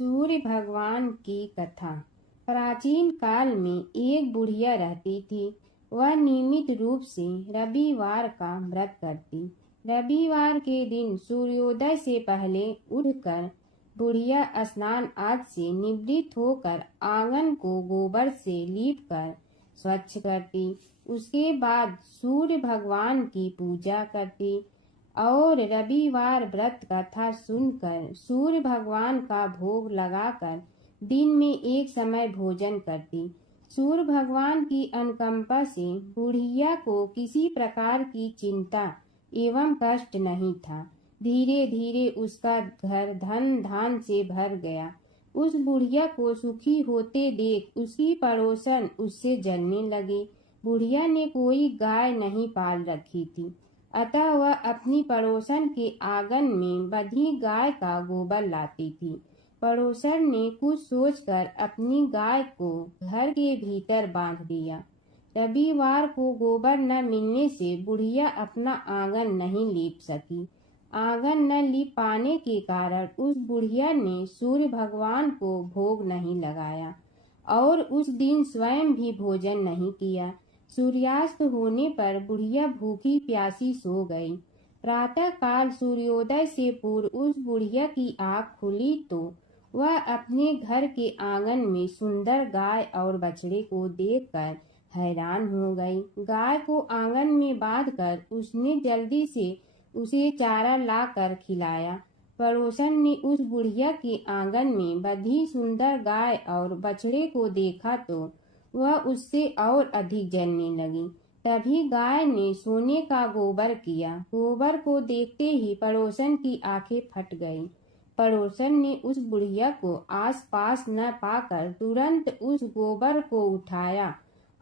सूर्य भगवान की कथा। प्राचीन काल में एक बुढ़िया रहती थी। वह नियमित रूप से रविवार का व्रत करती। रविवार के दिन सूर्योदय से पहले उठकर बुढ़िया स्नान आदि से निवृत्त होकर आंगन को गोबर से लीपकर स्वच्छ करती। उसके बाद सूर्य भगवान की पूजा करती और रविवार व्रत कथा सुनकर सूर्य भगवान का भोग लगाकर दिन में एक समय भोजन करती। सूर्य भगवान की अनुकंपा से बुढ़िया को किसी प्रकार की चिंता एवं कष्ट नहीं था। धीरे धीरे उसका घर धन धान से भर गया। उस बुढ़िया को सुखी होते देख उसकी पड़ोसन उससे जलने लगी। बुढ़िया ने कोई गाय नहीं पाल रखी थी, अतः वह अपनी पड़ोसन के आंगन में बंधी गाय का गोबर लाती थी। पड़ोसन ने कुछ सोचकर अपनी गाय को घर के भीतर बांध दिया। रविवार को गोबर न मिलने से बुढ़िया अपना आंगन नहीं लीप सकी। आंगन न लीप पाने के कारण उस बुढ़िया ने सूर्य भगवान को भोग नहीं लगाया और उस दिन स्वयं भी भोजन नहीं किया। सूर्यास्त होने पर बुढ़िया भूखी प्यासी सो गई। प्रातः काल सूर्योदय से पूर्व उस बुढ़िया की आँख खुली तो वह अपने घर के आंगन में सुंदर गाय और बछड़े को देखकर हैरान हो गई। गाय को आंगन में बांधकर उसने जल्दी से उसे चारा लाकर खिलाया। पड़ोसन ने उस बुढ़िया के आंगन में बंधी सुंदर गाय और बछड़े को देखा तो वह उससे और अधिक जलने लगी। तभी गाय ने सोने का गोबर किया। गोबर को देखते ही पड़ोसन की आंखें फट गईं। पड़ोसन ने उस बुढ़िया को आसपास न पाकर तुरंत उस गोबर को उठाया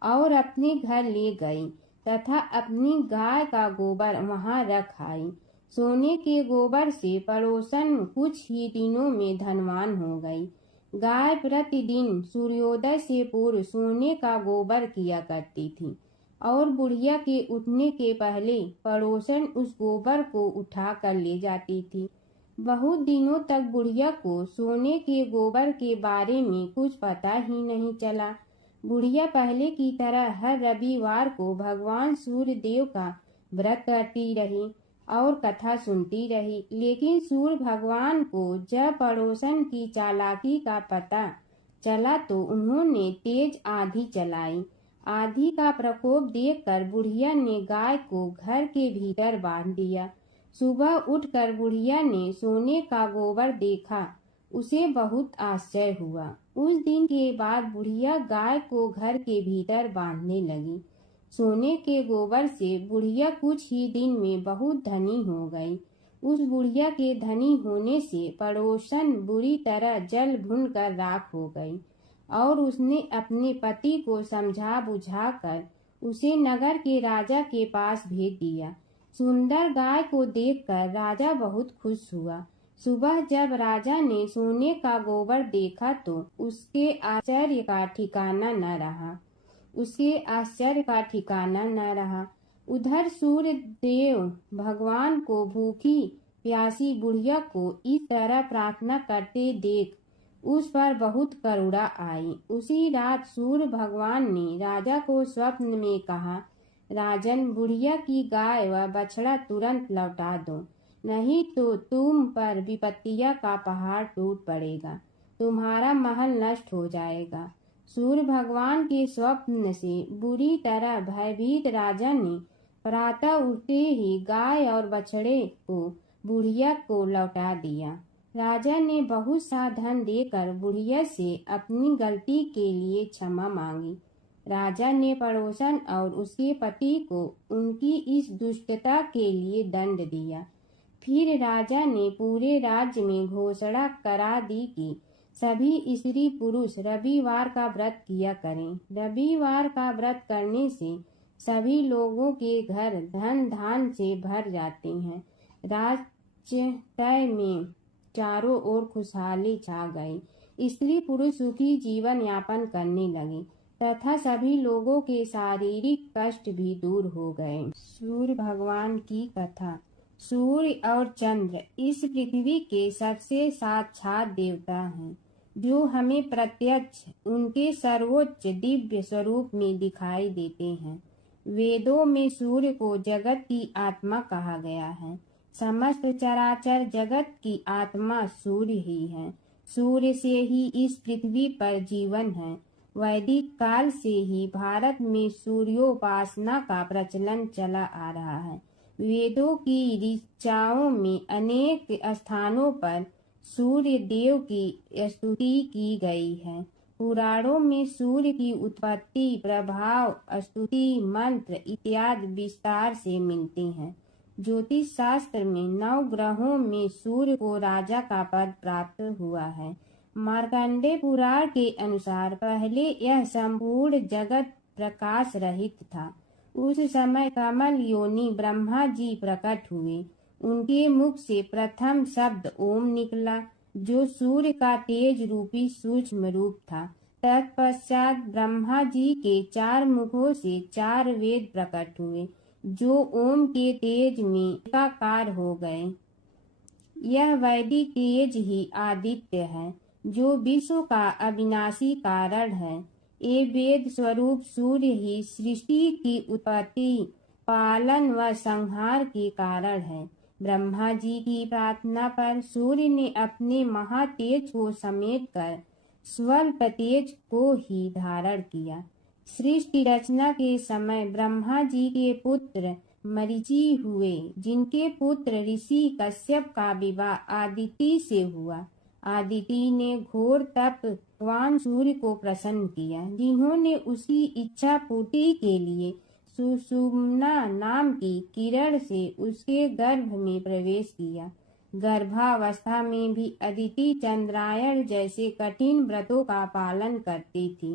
और अपने घर ले गई तथा अपनी गाय का गोबर वहां रख आई। सोने के गोबर से पड़ोसन कुछ ही दिनों में धनवान हो गई। गाय प्रतिदिन सूर्योदय से पूर्व सोने का गोबर किया करती थी और बुढ़िया के उठने के पहले पड़ोसन उस गोबर को उठा कर ले जाती थी। बहुत दिनों तक बुढ़िया को सोने के गोबर के बारे में कुछ पता ही नहीं चला। बुढ़िया पहले की तरह हर रविवार को भगवान सूर्य देव का व्रत करती रही और कथा सुनती रही। लेकिन सूर्य भगवान को जब पड़ोसन की चालाकी का पता चला तो उन्होंने तेज आंधी चलाई। आंधी का प्रकोप देखकर बुढ़िया ने गाय को घर के भीतर बांध दिया। सुबह उठकर बुढ़िया ने सोने का गोबर देखा। उसे बहुत आश्चर्य हुआ। उस दिन के बाद बुढ़िया गाय को घर के भीतर बांधने लगी। सोने के गोबर से बुढ़िया कुछ ही दिन में बहुत धनी हो गई। उस बुढ़िया के धनी होने से पड़ोसन बुरी तरह जल भुन कर राख हो गई और उसने अपने पति को समझा बुझाकर उसे नगर के राजा के पास भेज दिया। सुंदर गाय को देखकर राजा बहुत खुश हुआ। सुबह जब राजा ने सोने का गोबर देखा तो उसके आश्चर्य का ठिकाना न रहा। उधर सूर्य देव भगवान को भूखी प्यासी बुढ़िया को इस तरह प्रार्थना करते देख उस पर बहुत करुणा आई। उसी रात सूर्य भगवान ने राजा को स्वप्न में कहा, राजन, बुढ़िया की गाय व बछड़ा तुरंत लौटा दो, नहीं तो तुम पर विपत्तियों का पहाड़ टूट पड़ेगा, तुम्हारा महल नष्ट हो जाएगा। सूर्य भगवान के स्वप्न से बुरी तरह भयभीत राजा ने प्रातः उठते ही गाय और बछड़े को बुढ़िया को लौटा दिया। राजा ने बहुत सा धन देकर बुढ़िया से अपनी गलती के लिए क्षमा मांगी। राजा ने पड़ोसन और उसके पति को उनकी इस दुष्टता के लिए दंड दिया। फिर राजा ने पूरे राज्य में घोषणा करा दी कि सभी स्त्री पुरुष रविवार का व्रत किया करें। रविवार का व्रत करने से सभी लोगों के घर धन धान से भर जाते हैं। राज्य में चारों ओर खुशहाली छा गई। स्त्री पुरुष सुखी जीवन यापन करने लगे तथा सभी लोगों के शारीरिक कष्ट भी दूर हो गए। सूर्य भगवान की कथा। सूर्य और चंद्र इस पृथ्वी के सबसे साक्षात देवता हैं। जो हमें प्रत्यक्ष उनके सर्वोच्च दिव्य स्वरूप में दिखाई देते हैं। वेदों में सूर्य को जगत की आत्मा कहा गया है। समस्त चराचर जगत की आत्मा सूर्य ही है। सूर्य से ही इस पृथ्वी पर जीवन है। वैदिक काल से ही भारत में सूर्योपासना का प्रचलन चला आ रहा है। वेदों की ऋचाओं में अनेक स्थानों पर सूर्य देव की स्तुति की गई है। पुराणों में सूर्य की उत्पत्ति, प्रभाव, स्तुति, मंत्र इत्यादि विस्तार से मिलते हैं। ज्योतिष शास्त्र में 9 ग्रहों में सूर्य को राजा का पद प्राप्त हुआ है। मार्कंडेय पुराण के अनुसार पहले यह संपूर्ण जगत प्रकाश रहित था। उस समय कमल योनि ब्रह्मा जी प्रकट हुए। उनके मुख से प्रथम शब्द ओम निकला, जो सूर्य का तेज रूपी सूक्ष्म रूप था। तत्पश्चात ब्रह्मा जी के 4 मुखों से 4 वेद प्रकट हुए, जो ओम के तेज में एकाकार हो गए। यह वैदिक तेज ही आदित्य है, जो विश्व का अविनाशी कारण है। ये वेद स्वरूप सूर्य ही सृष्टि की उत्पत्ति, पालन व संहार के कारण है। ब्रह्मा जी की प्रार्थना पर सूर्य ने अपने महातेज को समेटकर स्वल्प तेज को ही धारण किया। सृष्टि रचना के समय ब्रह्मा जी के पुत्र मरीचि हुए, जिनके पुत्र ऋषि कश्यप का विवाह आदिति से हुआ। आदिति ने घोर तप भगवान सूर्य को प्रसन्न किया, जिन्होंने उसकी इच्छा पूर्ति के लिए सुषुम्ना नाम की किरण से उसके गर्भ में प्रवेश किया। गर्भावस्था में भी अदिति चंद्रायण जैसे कठिन व्रतों का पालन करती थी।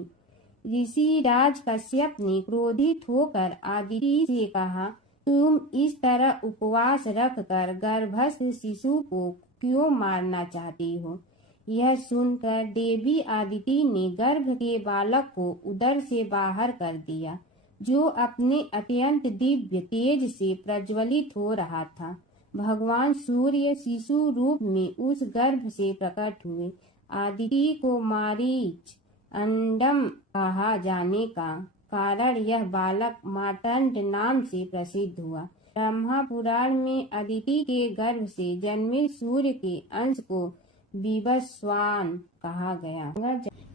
ऋषि राज कश्यप ने क्रोधित होकर आदिति से कहा, तुम इस तरह उपवास रखकर गर्भस्थ शिशु को क्यों मारना चाहती हो? यह सुनकर देवी आदिति ने गर्भ के बालक को उदर से बाहर कर दिया, जो अपने अत्यंत दिव्य तेज से प्रज्वलित हो रहा था। भगवान सूर्य शिशु रूप में उस गर्भ से प्रकट हुए। आदिति को मारीच अंडम कहा जाने का कारण यह बालक मार्तंड नाम से प्रसिद्ध हुआ। ब्रह्मा पुराण में अदिति के गर्भ से जन्मे सूर्य के अंश को विवस्वान कहा गया।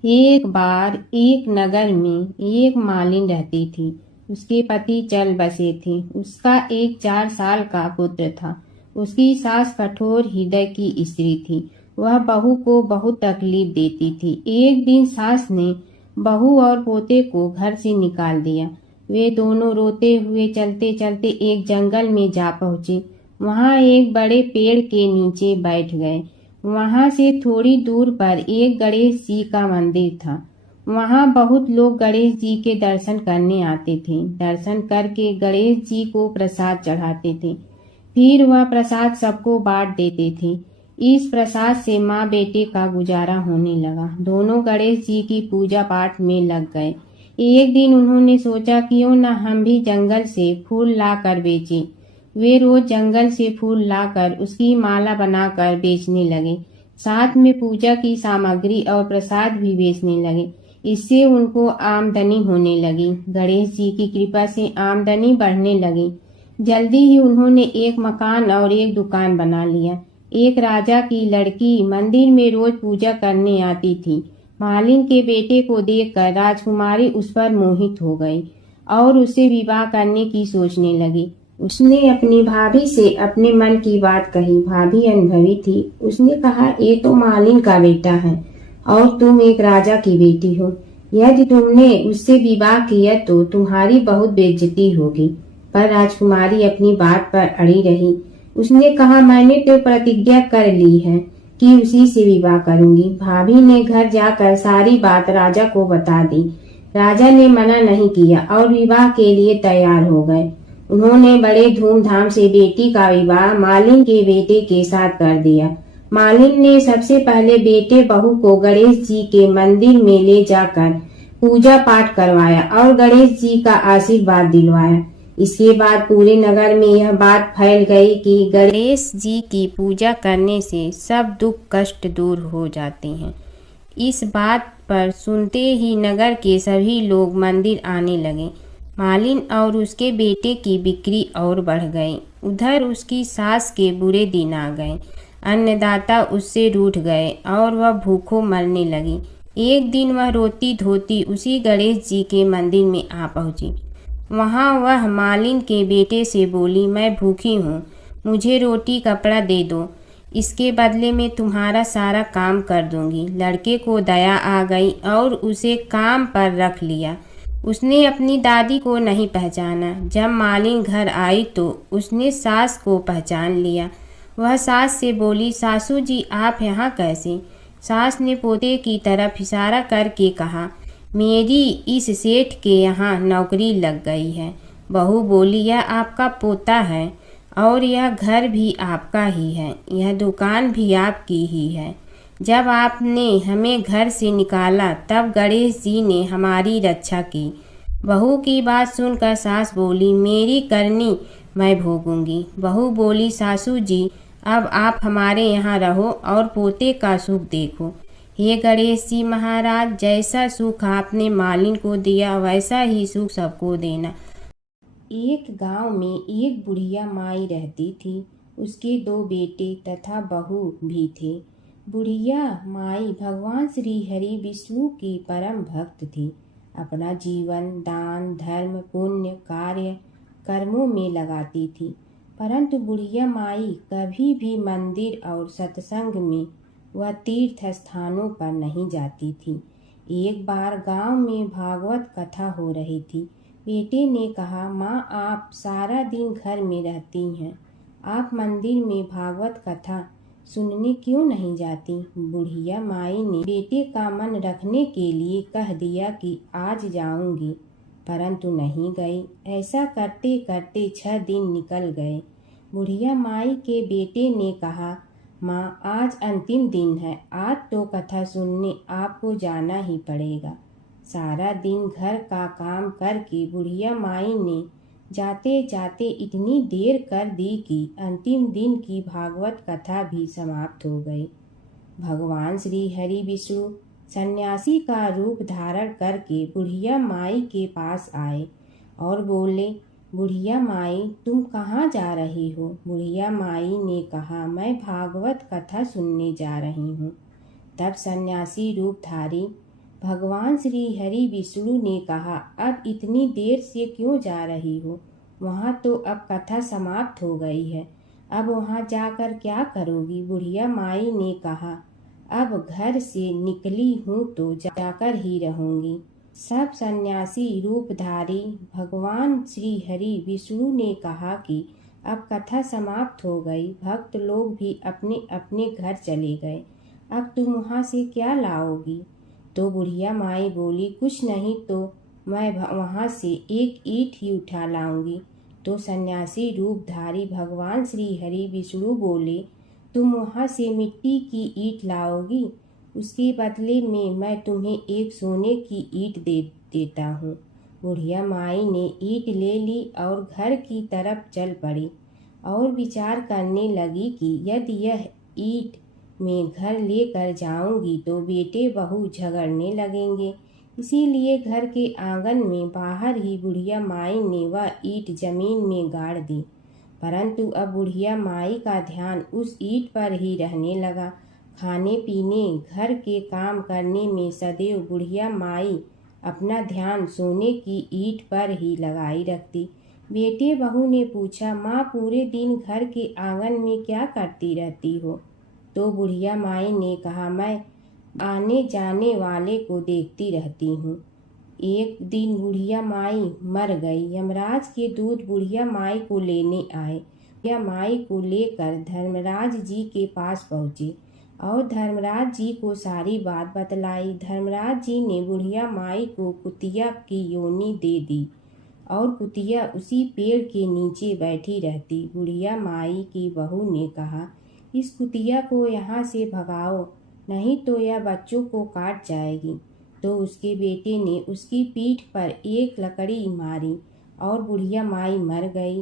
एक बार एक नगर में एक मालिन रहती थी। उसके पति चल बसे थे। उसका एक 4 साल का पुत्र था। उसकी सास कठोर हृदय की स्त्री थी। वह बहू को बहुत तकलीफ देती थी। एक दिन सास ने बहू और पोते को घर से निकाल दिया। वे दोनों रोते हुए चलते चलते एक जंगल में जा पहुँचे। वहाँ एक बड़े पेड़ के नीचे बैठ गए। वहाँ से थोड़ी दूर पर एक गणेश जी का मंदिर था। वहाँ बहुत लोग गणेश जी के दर्शन करने आते थे। दर्शन करके गणेश जी को प्रसाद चढ़ाते थे। फिर वह प्रसाद सबको बांट देते थे। इस प्रसाद से माँ बेटे का गुजारा होने लगा। दोनों गणेश जी की पूजा पाठ में लग गए। एक दिन उन्होंने सोचा, क्यों न हम भी जंगल से फूल ला कर बेचें। वे रोज जंगल से फूल लाकर उसकी माला बनाकर बेचने लगे। साथ में पूजा की सामग्री और प्रसाद भी बेचने लगे। इससे उनको आमदनी होने लगी। गणेश जी की कृपा से आमदनी बढ़ने लगी। जल्दी ही उन्होंने एक मकान और एक दुकान बना लिया। एक राजा की लड़की मंदिर में रोज पूजा करने आती थी। मालिन के बेटे को देखकर राजकुमारी उस पर मोहित हो गई और उससे विवाह करने की सोचने लगी। उसने अपनी भाभी से अपने मन की बात कही। भाभी अनुभवी थी। उसने कहा, ये तो मालिन का बेटा है और तुम एक राजा की बेटी हो। यदि तुमने उससे विवाह किया तो तुम्हारी बहुत बेइज्जती होगी। पर राजकुमारी अपनी बात पर अड़ी रही। उसने कहा, मैंने तो प्रतिज्ञा कर ली है कि उसी से विवाह करूंगी। भाभी ने घर जाकर सारी बात राजा को बता दी। राजा ने मना नहीं किया और विवाह के लिए तैयार हो गए। उन्होंने बड़े धूमधाम से बेटी का विवाह मालिन के बेटे के साथ कर दिया। मालिन ने सबसे पहले बेटे बहू को गणेश जी के मंदिर में ले जाकर पूजा पाठ करवाया और गणेश जी का आशीर्वाद दिलवाया। इसके बाद पूरे नगर में यह बात फैल गई कि गणेश जी की पूजा करने से सब दुख कष्ट दूर हो जाते हैं। इस बात पर सुनते ही नगर के सभी लोग मंदिर आने लगे। मालिन और उसके बेटे की बिक्री और बढ़ गई। उधर उसकी सास के बुरे दिन आ गए। अन्नदाता उससे रूठ गए और वह भूखों मरने लगी। एक दिन वह रोती धोती उसी गणेश जी के मंदिर में आ पहुंची। वहां वह मालिन के बेटे से बोली, मैं भूखी हूँ, मुझे रोटी कपड़ा दे दो, इसके बदले में तुम्हारा सारा काम कर दूंगी। लड़के को दया आ गई और उसे काम पर रख लिया। उसने अपनी दादी को नहीं पहचाना। जब मालिन घर आई तो उसने सास को पहचान लिया। वह सास से बोली, सासू जी आप यहाँ कैसे? सास ने पोते की तरफ इशारा करके कहा, मेरी इस सेठ के यहाँ नौकरी लग गई है। बहू बोली, यह आपका पोता है और यह घर भी आपका ही है, यह दुकान भी आपकी ही है। जब आपने हमें घर से निकाला तब गणेश जी ने हमारी रक्षा की। बहू की बात सुनकर सास बोली, मेरी करनी मैं भोगूंगी। बहू बोली, सासू जी अब आप हमारे यहाँ रहो और पोते का सुख देखो। हे गणेश जी महाराज, जैसा सुख आपने मालिन को दिया वैसा ही सुख सबको देना। एक गांव में एक बुढ़िया माई रहती थी। उसके 2 बेटे तथा बहू भी थे। बुढ़िया माई भगवान श्री हरि विष्णु की परम भक्त थी। अपना जीवन दान धर्म पुण्य कार्य कर्मों में लगाती थी। परंतु बुढ़िया माई कभी भी मंदिर और सत्संग में वह तीर्थ स्थानों पर नहीं जाती थी। एक बार गांव में भागवत कथा हो रही थी। बेटे ने कहा, माँ आप सारा दिन घर में रहती हैं, आप मंदिर में भागवत कथा सुनने क्यों नहीं जाती? बुढ़िया माई ने बेटे का मन रखने के लिए कह दिया कि आज जाऊंगी, परंतु नहीं गई। ऐसा करते करते 6 दिन निकल गए। बुढ़िया माई के बेटे ने कहा, माँ आज अंतिम दिन है, आज तो कथा सुनने आपको जाना ही पड़ेगा। सारा दिन घर का काम करके बुढ़िया माई ने जाते जाते इतनी देर कर दी कि अंतिम दिन की भागवत कथा भी समाप्त हो गई। भगवान श्री हरि विष्णु सन्यासी का रूप धारण करके बुढ़िया माई के पास आए और बोले, बुढ़िया माई तुम कहाँ जा रही हो? बुढ़िया माई ने कहा, मैं भागवत कथा सुनने जा रही हूँ। तब सन्यासी रूपधारी भगवान श्री हरि विष्णु ने कहा, अब इतनी देर से क्यों जा रही हो? वहाँ तो अब कथा समाप्त हो गई है, अब वहाँ जाकर क्या करोगी? बुढ़िया माई ने कहा, अब घर से निकली हूँ तो जाकर ही रहूंगी। सब सन्यासी रूपधारी भगवान श्री हरि विष्णु ने कहा कि अब कथा समाप्त हो गई, भक्त लोग भी अपने अपने घर चले गए, अब तुम वहाँ से क्या लाओगी? तो बुढ़िया माई बोली, कुछ नहीं तो मैं वहाँ से एक ईंट ही उठा लाऊंगी। तो सन्यासी रूपधारी भगवान श्री हरि विष्णु बोले, तुम वहाँ से मिट्टी की ईंट लाओगी, उसके बदले में मैं तुम्हें एक सोने की ईंट दे देता हूँ। बुढ़िया माई ने ईंट ले ली और घर की तरफ चल पड़ी और विचार करने लगी कि यदि यह ईंट मैं घर लेकर जाऊंगी तो बेटे बहू झगड़ने लगेंगे। इसीलिए घर के आंगन में बाहर ही बुढ़िया माई ने वह ईंट जमीन में गाड़ दी। परंतु अब बुढ़िया माई का ध्यान उस ईंट पर ही रहने लगा। खाने पीने घर के काम करने में सदैव बुढ़िया माई अपना ध्यान सोने की ईंट पर ही लगाई रखती। बेटे बहू ने पूछा, माँ पूरे दिन घर के आंगन में क्या करती रहती हो? तो बुढ़िया माई ने कहा, मैं आने जाने वाले को देखती रहती हूँ। एक दिन बुढ़िया माई मर गई। यमराज के दूत बुढ़िया माई को लेने आए। बुढ़िया माई को लेकर धर्मराज जी के पास पहुँचे और धर्मराज जी को सारी बात बतलाई। धर्मराज जी ने बुढ़िया माई को कुतिया की योनि दे दी और कुतिया उसी पेड़ के नीचे बैठी रहती। बुढ़िया माई की बहू ने कहा, इस कुतिया को यहाँ से भगाओ, नहीं तो यह बच्चों को काट जाएगी। तो उसके बेटे ने उसकी पीठ पर एक लकड़ी मारी और बुढ़िया माई मर गई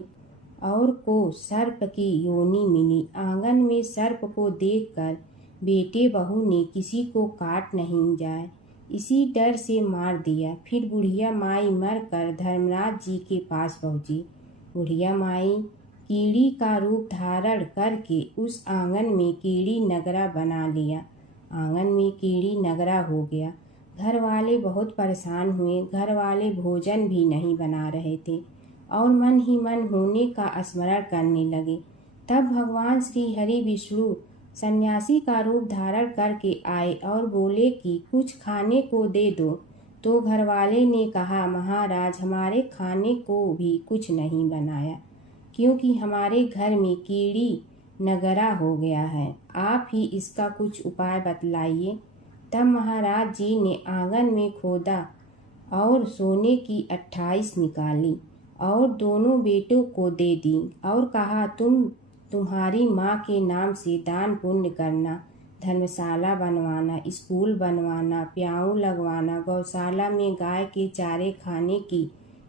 और को सर्प की योनि मिली। आंगन में सर्प को देखकर बेटे बहू ने किसी को काट नहीं जाए, इसी डर से मार दिया। फिर बुढ़िया माई मर कर धर्मराज जी के पास पहुंची। बुढ़िया माई कीड़ी का रूप धारण करके उस आंगन में कीड़ी नगरा बना लिया। आंगन में कीड़ी नगरा हो गया। घर वाले बहुत परेशान हुए। घर वाले भोजन भी नहीं बना रहे थे और मन ही मन होने का स्मरण करने लगे। तब भगवान श्री हरि विष्णु सन्यासी का रूप धारण करके आए और बोले कि कुछ खाने को दे दो। तो घरवाले ने कहा, महाराज, हमारे खाने को भी कुछ नहीं बनाया, क्योंकि हमारे घर में कीड़ी नगरा हो गया है। आप ही इसका कुछ उपाय बतलाइए। तब महाराज जी ने आंगन में खोदा और सोने की 28 निकाली और दोनों बेटों को दे दी और कहा, तुम्हारी माँ के नाम से दान पुण्य करना, धर्मशाला बनवाना, स्कूल बनवाना, प्याऊ लगवाना, गौशाला में गाय के चारे खाने की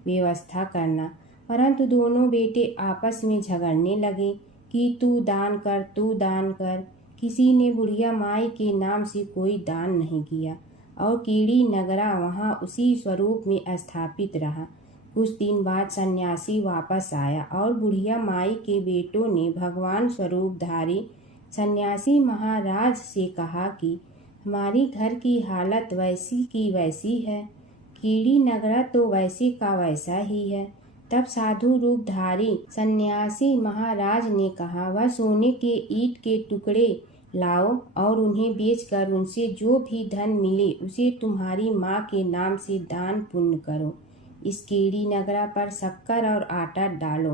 व्यवस्था करना। परंतु दोनों बेटे आपस में झगड़ने लगे कि तू दान कर, तू दान कर। किसी ने बुढ़िया माई के नाम से कोई दान नहीं किया और कीड़ी नगरा वहाँ उसी स्वरूप में स्थापित रहा। कुछ दिन बाद सन्यासी वापस आया और बुढ़िया माई के बेटों ने भगवान स्वरूपधारी सन्यासी महाराज से कहा कि हमारी घर की हालत वैसी की वैसी है, कीड़ी नगरा तो वैसे का वैसा ही है। तब साधु रूपधारी सन्यासी महाराज ने कहा, वह सोने के ईंट के टुकड़े लाओ और उन्हें बेचकर उनसे जो भी धन मिले उसे तुम्हारी माँ के नाम से दान पुण्य करो। इस कीड़ी नगरा पर शक्कर और आटा डालो।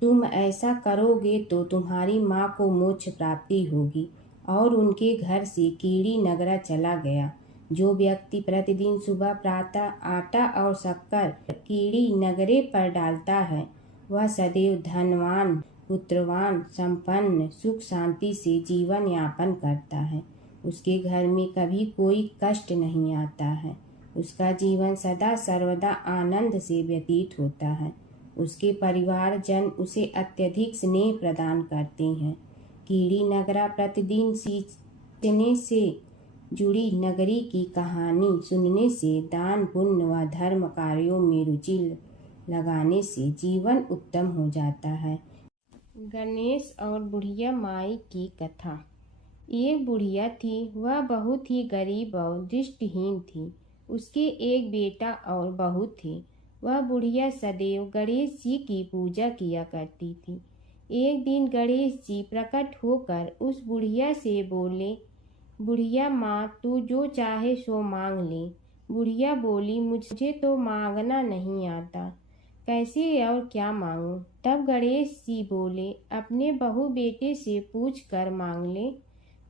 तुम ऐसा करोगे तो तुम्हारी माँ को मोक्ष प्राप्ति होगी। और उनके घर से कीड़ी नगरा चला गया। जो व्यक्ति प्रतिदिन सुबह प्रातः आटा और शक्कर कीड़ी नगरे पर डालता है, वह सदैव धनवान, पुत्रवान, संपन्न, सुख शांति से जीवन यापन करता है। उसके घर में कभी कोई कष्ट नहीं आता है। उसका जीवन सदा सर्वदा आनंद से व्यतीत होता है। उसके परिवारजन उसे अत्यधिक स्नेह प्रदान करते हैं। कीड़ी नगरा प्रतिदिन सींचने से जुड़ी नगरी की कहानी सुनने से, दान पुण्य व धर्म कार्यों में रुचि लगाने से जीवन उत्तम हो जाता है। गणेश और बुढ़िया माई की कथा। एक बुढ़िया थी, वह बहुत ही गरीब और दृष्टिहीन थी। उसके एक बेटा और बहू थे। वह बुढ़िया सदैव गणेश जी की पूजा किया करती थी। एक दिन गणेश जी प्रकट होकर उस बुढ़िया से बोले, बुढ़िया माँ, तू जो चाहे सो मांग ले। बुढ़िया बोली, मुझे तो मांगना नहीं आता, कैसे और क्या मांगूं। तब गणेश जी बोले, अपने बहू बेटे से पूछ कर मांग ले।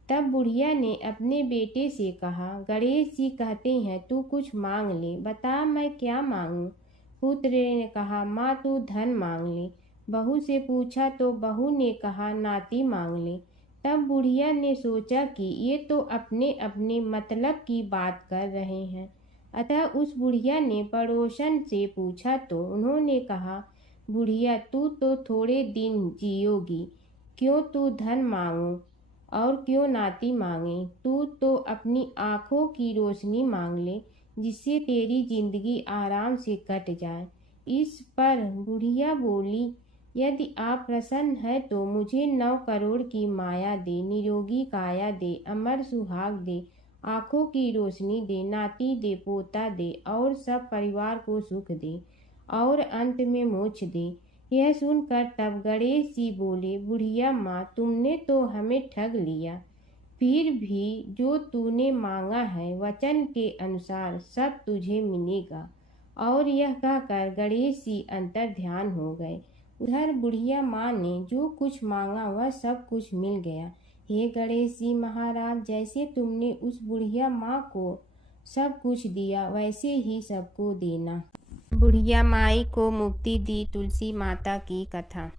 तब बुढ़िया ने अपने बेटे से कहा, गणेश जी कहते हैं तू कुछ मांग ले, बता मैं क्या मांगूं। पुत्र ने कहा, माँ तू धन मांग ले। बहू से पूछा तो बहू ने कहा, नाती मांग ले। तब बुढ़िया ने सोचा कि ये तो अपने अपने मतलब की बात कर रहे हैं। अतः उस बुढ़िया ने पड़ोसन से पूछा तो उन्होंने कहा, बुढ़िया तू तो थोड़े दिन जियोगी, क्यों तू धन मांगो और क्यों नाती मांगे। तू तो अपनी आँखों की रोशनी मांग ले, जिससे तेरी जिंदगी आराम से कट जाए। इस पर बुढ़िया बोली, यदि आप प्रसन्न है तो मुझे 9 करोड़ की माया दे, निरोगी काया दे, अमर सुहाग दे, आँखों की रोशनी दे, नाती दे, पोता दे और सब परिवार को सुख दे और अंत में मोक्ष दे। यह सुनकर तब गणेश जी बोले, बुढ़िया माँ, तुमने तो हमें ठग लिया। फिर भी जो तूने मांगा है वचन के अनुसार सब तुझे मिलेगा। और यह कहकर गणेश जी अंतर ध्यान हो गए। उधर बुढ़िया माँ ने जो कुछ मांगा वह सब कुछ मिल गया। हे गणेश जी महाराज, जैसे तुमने उस बुढ़िया माँ को सब कुछ दिया वैसे ही सबको देना। बुढ़िया माई को मुक्ति दी तुलसी माता की कथा।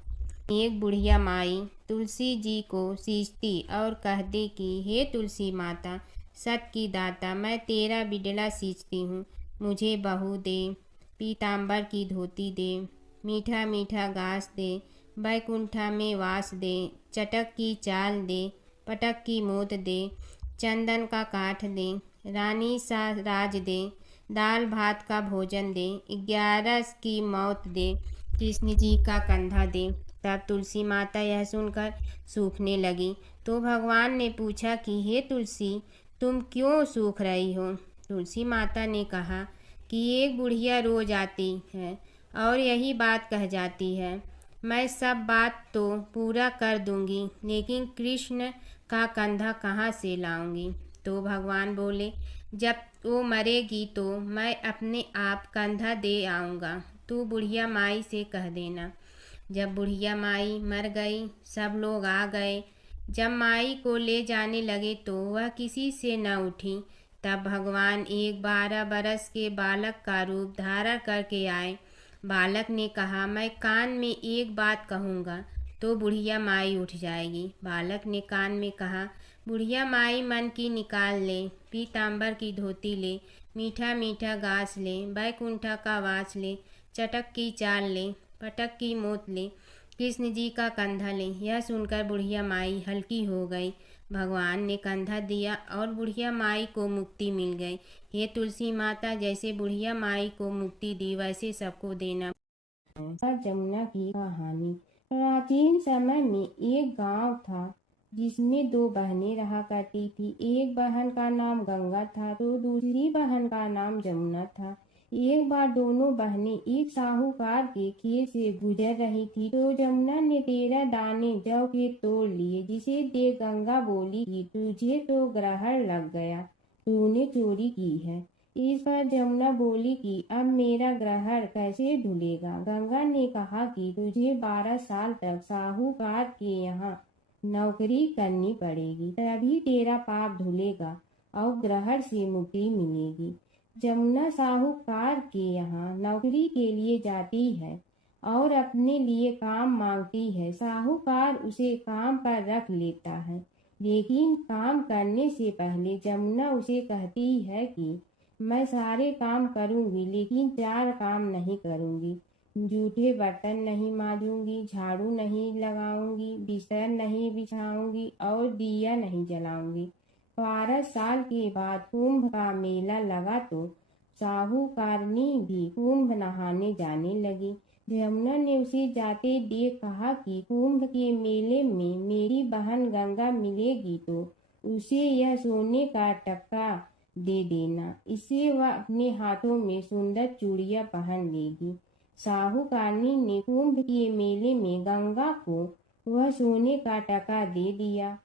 एक बुढ़िया माई तुलसी जी को सींचती और कहती कि हे तुलसी माता, सत की दाता, मैं तेरा बिडला सींचती हूँ, मुझे बहू दे, पीताम्बर की धोती दे, मीठा मीठा घास दे, बैकुंठा में वास दे, चटक की चाल दे, पटक की मोत दे, चंदन का काठ दे, रानी सा राज दे, दाल भात का भोजन दे, 11 की मौत दे, कृष्ण जी का कंधा दे। तब तुलसी माता यह सुनकर सूखने लगी। तो भगवान ने पूछा कि हे तुलसी, तुम क्यों सूख रही हो? तुलसी माता ने कहा कि एक बुढ़िया रोज आती है और यही बात कह जाती है, मैं सब बात तो पूरा कर दूंगी, लेकिन कृष्ण का कंधा कहाँ से लाऊंगी? तो भगवान बोले, जब वो मरेगी तो मैं अपने आप कंधा दे आऊँगा, तू बुढ़िया माई से कह देना। जब बुढ़िया माई मर गई, सब लोग आ गए। जब माई को ले जाने लगे तो वह किसी से न उठी। तब भगवान एक 12 बरस के बालक का रूप धारण करके आए। बालक ने कहा, मैं कान में एक बात कहूँगा तो बुढ़िया माई उठ जाएगी। बालक ने कान में कहा, बुढ़िया माई मन की निकाल ले, पीताम्बर की धोती ले, मीठा मीठा गास ले, बैकुंठा का वास ले, चटक की चाल ले, पटक की मोत ले, कृष्ण जी का कंधा ले। यह सुनकर बुढ़िया माई हल्की हो गई। भगवान ने कंधा दिया और बुढ़िया माई को मुक्ति मिल गई। हे तुलसी माता, जैसे बुढ़िया माई को मुक्ति दी वैसे सबको देना। जमुना की कहानी। प्राचीन समय में एक गांव था जिसमें 2 बहनें रहा करती थी। एक बहन का नाम गंगा था तो दूसरी बहन का नाम जमुना था। एक बार दोनों बहनें एक साहूकार के खेत से गुजर रही थी तो जमुना ने 13 दाने जौ के तोड़ लिए, जिसे देख गंगा बोली कि तुझे तो ग्रहण लग गया, तूने चोरी की है। इस पर जमुना बोली कि अब मेरा ग्रहण कैसे धुलेगा? गंगा ने कहा कि तुझे 12 साल तक साहूकार के यहाँ नौकरी करनी पड़ेगी, तभी तेरा पाप धुलेगा और ग्रहण से मुक्ति मिलेगी। जमुना साहूकार के यहाँ नौकरी के लिए जाती है और अपने लिए काम मांगती है। साहूकार उसे काम पर रख लेता है, लेकिन काम करने से पहले जमुना उसे कहती है कि मैं सारे काम करूंगी, लेकिन 4 काम नहीं करूंगी। जूठे बर्तन नहीं मांजूंगी, झाड़ू नहीं लगाऊंगी, बिस्तर नहीं बिछाऊंगी और दिया नहीं जलाऊंगी। 12 साल के बाद कुंभ का मेला लगा तो साहूकारनी भी कुंभ नहाने जाने लगी। जमुना ने उसे जाते देख कहा कि कुंभ के मेले में मेरी बहन गंगा मिलेगी तो उसे यह सोने का टक्का दे देना, इससे वह अपने हाथों में सुंदर चूड़ियां पहन लेगी। साहूकारनी ने कुंभ के मेले में गंगा को वह सोने का टका दे दिया।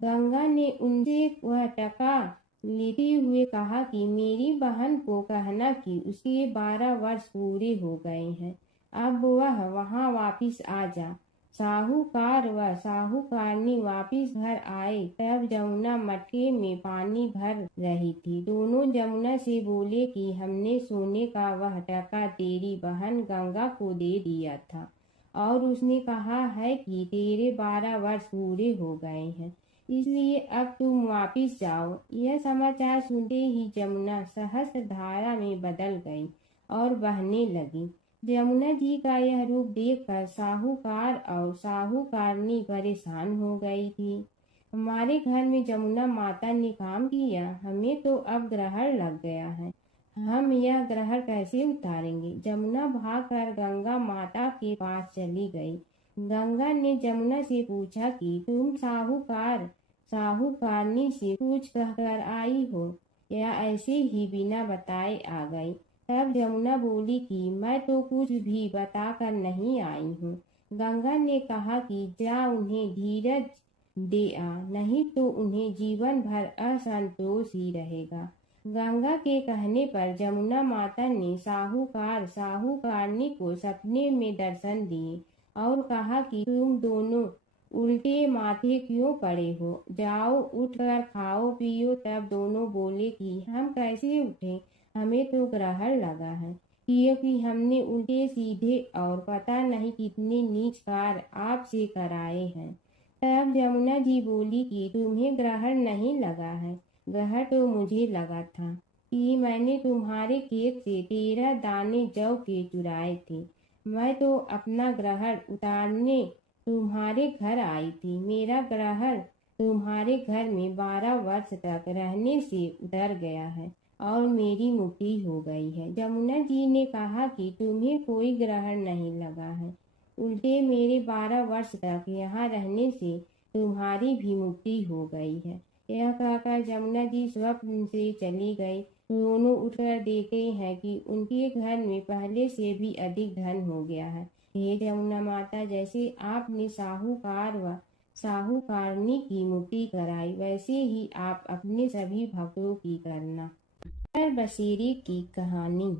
गंगा ने उनसे वह टका लेते हुए कहा कि मेरी बहन को कहना कि उसके 12 वर्ष पूरे हो गए हैं, अब वह वहां वापिस आ जा। साहूकार व साहूकारनी वापिस घर आए। तब जमुना मटके में पानी भर रही थी। दोनों जमुना से बोले कि हमने सोने का वह टका तेरी बहन गंगा को दे दिया था और उसने कहा है कि तेरे 12 वर्ष पूरे हो गए हैं, इसलिए अब तुम वापिस जाओ। यह समाचार सुनते ही जमुना सहस्त्र धारा में बदल गई और बहने लगी। जमुना जी का यह रूप देखकर साहूकार और साहूकारनी परेशान हो गई थी। हमारे घर में जमुना माता ने काम किया, हमें तो अब ग्रहण लग गया है, हम यह ग्रहण कैसे उतारेंगे? जमुना भागकर गंगा माता के पास चली गई। गंगा ने जमुना से पूछा कि तुम साहूकारनी से कुछ कहकर आई हो या ऐसे ही बिना बताए आ गई? तब जमुना बोली कि मैं तो कुछ भी बताकर नहीं आई हूँ। गंगा ने कहा कि जा उन्हें धीरज दे आ, नहीं तो उन्हें जीवन भर असंतोष ही रहेगा। गंगा के कहने पर जमुना माता ने साहूकारनी को सपने में दर्शन दिए और कहा कि तुम दोनों उल्टे माथे क्यों पड़े हो, जाओ उठकर खाओ पियो। तब दोनों बोले कि हम कैसे उठें, हमें तो ग्रहण लगा है, क्योंकि हमने उल्टे सीधे और पता नहीं कितने नीच कार्य आपसे कराए हैं। तब जमुना जी बोली कि तुम्हें ग्रहण नहीं लगा है, ग्रहण तो मुझे लगा था कि मैंने तुम्हारे खेत से 13 दाने जौ के चुराए थे। मैं तो अपना ग्रहण उतारने तुम्हारे घर आई थी। मेरा ग्रहण तुम्हारे घर में 12 वर्ष तक रहने से डर गया है और मेरी मुक्ति हो गई है। जमुना जी ने कहा कि तुम्हें कोई ग्रहण नहीं लगा है, उल्टे मेरे 12 वर्ष तक यहाँ रहने से तुम्हारी भी मुक्ति हो गई है। यह कहकर जमुना जी स्वप्न से चली गई। दोनों उठकर देखते हैं कि उनके घर में पहले से भी अधिक धन हो गया है। हे जमुना माता, जैसे आपने साहूकार व साहूकारनी की मुक्ति कराई, वैसे ही आप अपने सभी भक्तों की करना। नगर बसेरे की कहानी।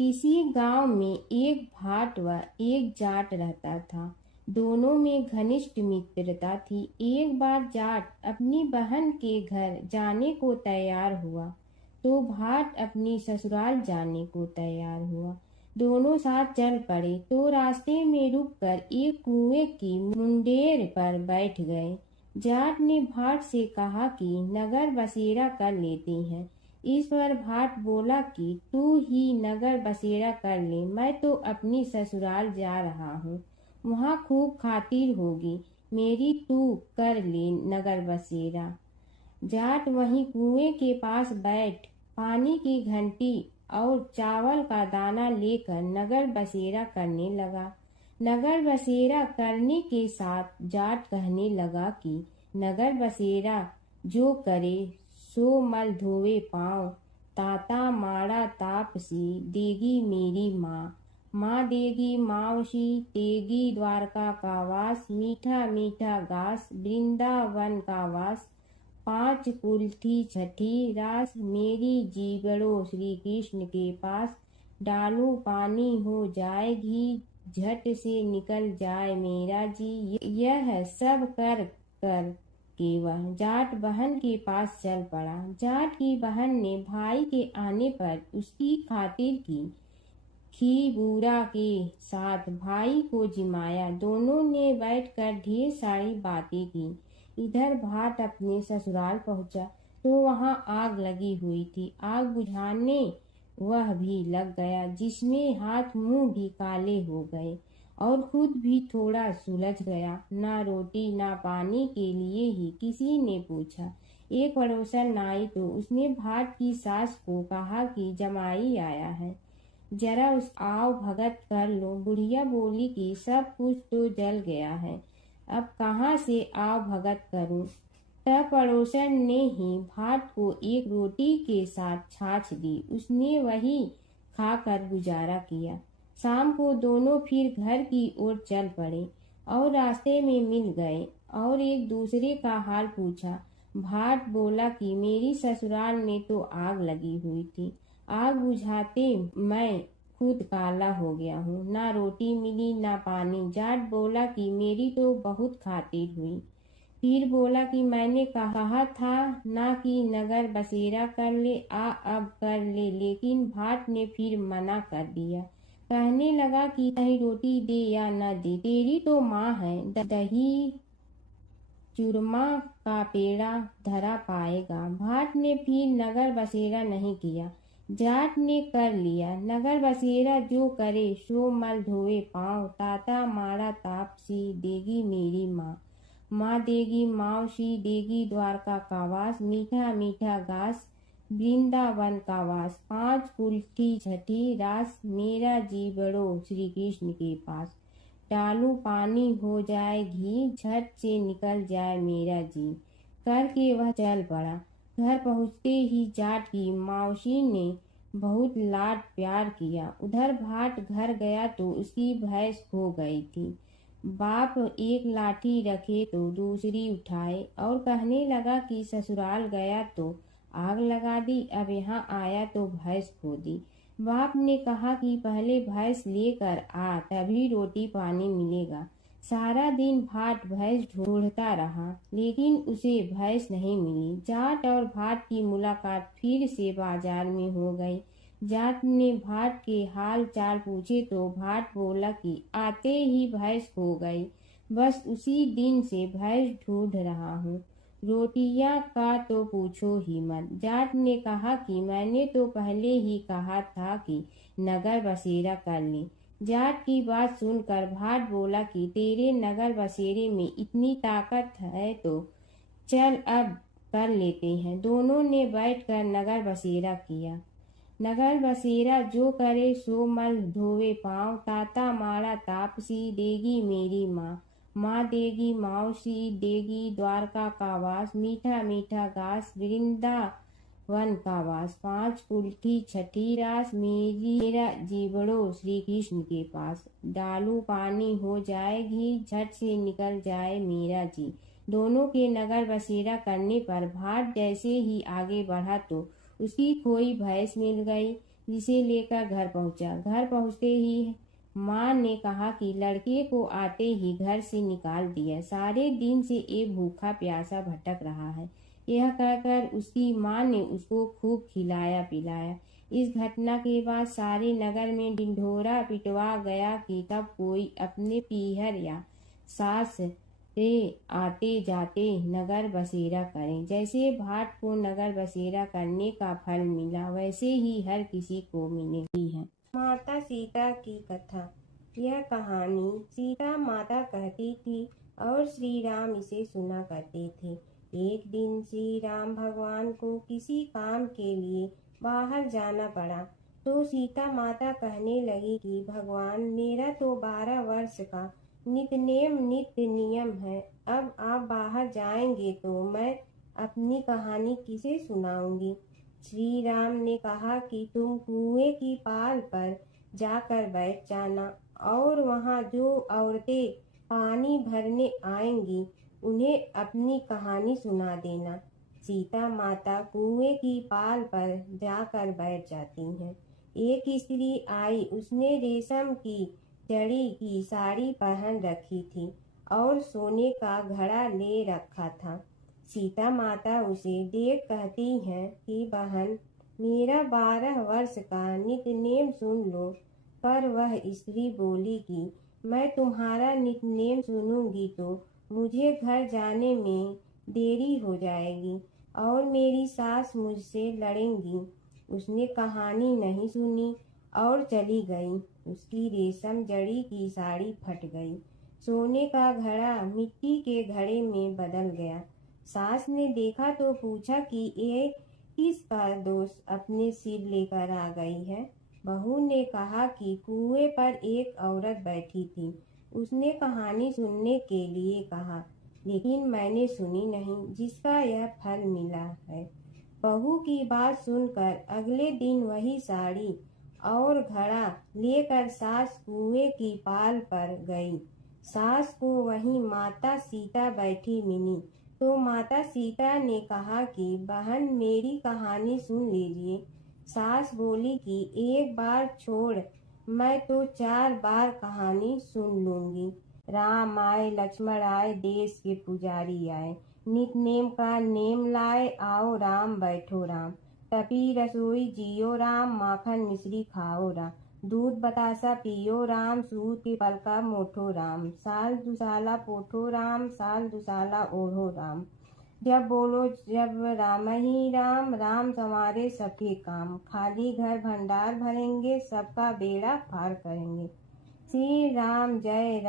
किसी गांव में एक भाट व एक जाट रहता था। दोनों में घनिष्ठ मित्रता थी। एक बार जाट अपनी बहन के घर जाने को तैयार हुआ तो भाट अपनी ससुराल जाने को तैयार हुआ। दोनों साथ चल पड़े तो रास्ते में रुककर एक कुएं की मुंडेर पर बैठ गए। जाट ने भाट से कहा कि नगर बसेरा कर लेते हैं। इस पर भाट बोला कि तू ही नगर बसेरा कर ले, मैं तो अपनी ससुराल जा रहा हूँ, वहाँ खूब खातिर होगी मेरी, तू कर ले नगर बसेरा। जाट वहीं कुएं के पास बैठ पानी की घंटी और चावल का दाना लेकर नगर बसेरा करने लगा। नगर बसेरा करने के साथ जाट कहने लगा कि नगर बसेरा जो करे सो मल धोवे पाँव, ताता माड़ा तापसी देगी मेरी माँ, माँ देगी मावशी तेगी द्वारका का वास, मीठा मीठा घास वृंदावन का वास, 5 कुल्ठी छठी रास, मेरी जीवड़ो श्री कृष्ण के पास, डालू पानी हो जाए घी, झट से निकल जाए मेरा जी। यह सब कर कर के वह जाट बहन के पास चल पड़ा। जाट की बहन ने भाई के आने पर उसकी खातिर की। खी बूढ़ा के साथ भाई को जिमाया। दोनों ने बैठकर ढेर सारी बातें की। इधर भाट अपने ससुराल पहुंचा तो वहां आग लगी हुई थी। आग बुझाने वह भी लग गया, जिसमें हाथ मुंह भी काले हो गए और खुद भी थोड़ा सुलझ गया। ना रोटी ना पानी के लिए ही किसी ने पूछा। एक पड़ोसन आई तो उसने भाट की सास को कहा कि जमाई आया है, जरा उस आओ भगत कर लो। बुढ़िया बोली कि सब कुछ तो जल गया है, अब कहाँ से आओ भगत करूं। तब पड़ोसन ने ही भाट को एक रोटी के साथ छाछ दी। उसने वही खाकर गुजारा किया। शाम को दोनों फिर घर की ओर चल पड़े और रास्ते में मिल गए और एक दूसरे का हाल पूछा। भाट बोला कि मेरी ससुराल में तो आग लगी हुई थी, आग बुझाते मैं खुद काला हो गया हूँ, ना रोटी मिली ना पानी। जाट बोला कि मेरी तो बहुत खातिर हुई। फिर बोला कि मैंने कहा था ना कि नगर बसेरा कर ले, अब कर ले, लेकिन भाट ने फिर मना कर दिया। कहने लगा कि चाहे रोटी दे या न दे, तेरी तो माँ है, दही चूरमा का पेड़ा धरा पाएगा। भाट ने फिर नगर बसेरा नहीं किया। जाट ने कर लिया। नगर बसेरा जो करे सो मल धोवे पाँव, ताता माड़ा तापसी देगी मेरी माँ, माँ देगी मावशी देगी द्वारका का वास, मीठा मीठा घास वृंदावन का वास, 5 कुल्ठी छठी रास, मेरा जी बड़ो श्री कृष्ण के पास, डालू पानी हो जाए घी, झट से निकल जाए मेरा जी। करके वह चल पड़ा। घर पहुँचते ही जाट की मावशी ने बहुत लाड प्यार किया। उधर भाट घर गया तो उसकी भैंस खो गई थी। बाप एक लाठी रखे तो दूसरी उठाए और कहने लगा कि ससुराल गया तो आग लगा दी, अब यहाँ आया तो भैंस खो दी। बाप ने कहा कि पहले भैंस लेकर आ, तभी रोटी पानी मिलेगा। सारा दिन भाट भैंस ढूंढता रहा, लेकिन उसे भैंस नहीं मिली। जाट और भाट की मुलाकात फिर से बाजार में हो गई। जाट ने भाट के हाल चाल पूछे तो भाट बोला कि आते ही भैंस खो गई, बस उसी दिन से भैंस ढूंढ रहा हूँ। रोटियां का तो पूछो ही मत। जाट ने कहा कि मैंने तो पहले ही कहा था कि नगर बसेरा कर ले। जाट की बात सुनकर भाट बोला कि तेरे नगर बसेरे में इतनी ताकत है तो चल अब कर लेते हैं। दोनों ने बैठकर नगर बसेरा किया। नगर बसेरा जो करे सो मल धोवे पाँव, ताता माड़ा तापसी देगी मेरी माँ। माँ देगी मौसी देगी द्वारका का वास, मीठा मीठा घास वृंदावन का वास। पाँच कुल्ठी छठी रास, मेरा जीवड़ो श्री कृष्ण के पास। डालू पानी हो जाए घी, झट से निकल जाए मेरा जी। दोनों के नगर बसेरा करने पर भाट जैसे ही आगे बढ़ा तो उसकी खोई भैंस मिल गई, जिसे लेकर घर पहुंचा। घर पहुंचते ही माँ ने कहा कि लड़के को आते ही घर से निकाल दिया, सारे दिन से ये भूखा प्यासा भटक रहा है। यह कहकर उसकी माँ ने उसको खूब खिलाया पिलाया। इस घटना के बाद सारे नगर में ढिंढोरा पिटवा गया कि तब कोई अपने पीहर या सास से आते जाते नगर बसेरा करें। जैसे भाट को नगर बसेरा करने का फल मिला, वैसे ही हर किसी को मिलेगी है। माता सीता की कथा। यह कहानी सीता माता कहती थी और श्री राम इसे सुना करते थे। एक दिन श्री राम भगवान को किसी काम के लिए बाहर जाना पड़ा, तो सीता माता कहने लगी कि भगवान, मेरा तो 12 वर्ष का नित्य नियम है। अब आप बाहर जाएंगे तो मैं अपनी कहानी किसे सुनाऊंगी। श्री राम ने कहा कि तुम कुएं की पाल पर जाकर बैठ जाना और वहां जो औरतें पानी भरने आएंगी उन्हें अपनी कहानी सुना देना। सीता माता कुएं की पाल पर जाकर बैठ जाती हैं। एक स्त्री आई, उसने रेशम की जड़ी की साड़ी पहन रखी थी और सोने का घड़ा ले रखा था। सीता माता उसे देख कहती हैं कि बहन, मेरा 12 वर्ष का नित्यनेम सुन लो। पर वह स्त्री बोली कि मैं तुम्हारा नित्यनेम सुनूंगी तो मुझे घर जाने में देरी हो जाएगी और मेरी सास मुझसे लड़ेंगी। उसने कहानी नहीं सुनी और चली गई। उसकी रेशम जड़ी की साड़ी फट गई, सोने का घड़ा मिट्टी के घड़े में बदल गया। सास ने देखा तो पूछा कि ये किसका दोष अपने सिर लेकर आ गई है। बहू ने कहा कि कुएं पर एक औरत बैठी थी, उसने कहानी सुनने के लिए कहा, लेकिन मैंने सुनी नहीं, जिसका यह फल मिला है। बहू की बात सुनकर अगले दिन वही साड़ी और घड़ा लेकर सास कुएं की पाल पर गई। सास को वहीं माता सीता बैठी मिली, तो माता सीता ने कहा कि बहन, मेरी कहानी सुन लीजिए। सास बोली कि एक बार छोड़, मैं तो 4 बार कहानी सुन लूंगी। राम आए लक्ष्मण आए, देश के पुजारी आए, नित नेम का नेम लाए, आओ राम बैठो राम। तपी रसोई जियो राम, माखन मिश्री खाओ राम। दूध बतासा पियो राम, सूत के पलका मोठो राम। साल दुसाला पोठो राम, साल दुसाला ओढ़ो राम। जब बोलो जब राम ही राम, राम संवारे सबके काम। खाली घर भंडार भरेंगे, सबका बेड़ा पार करेंगे। श्री राम जय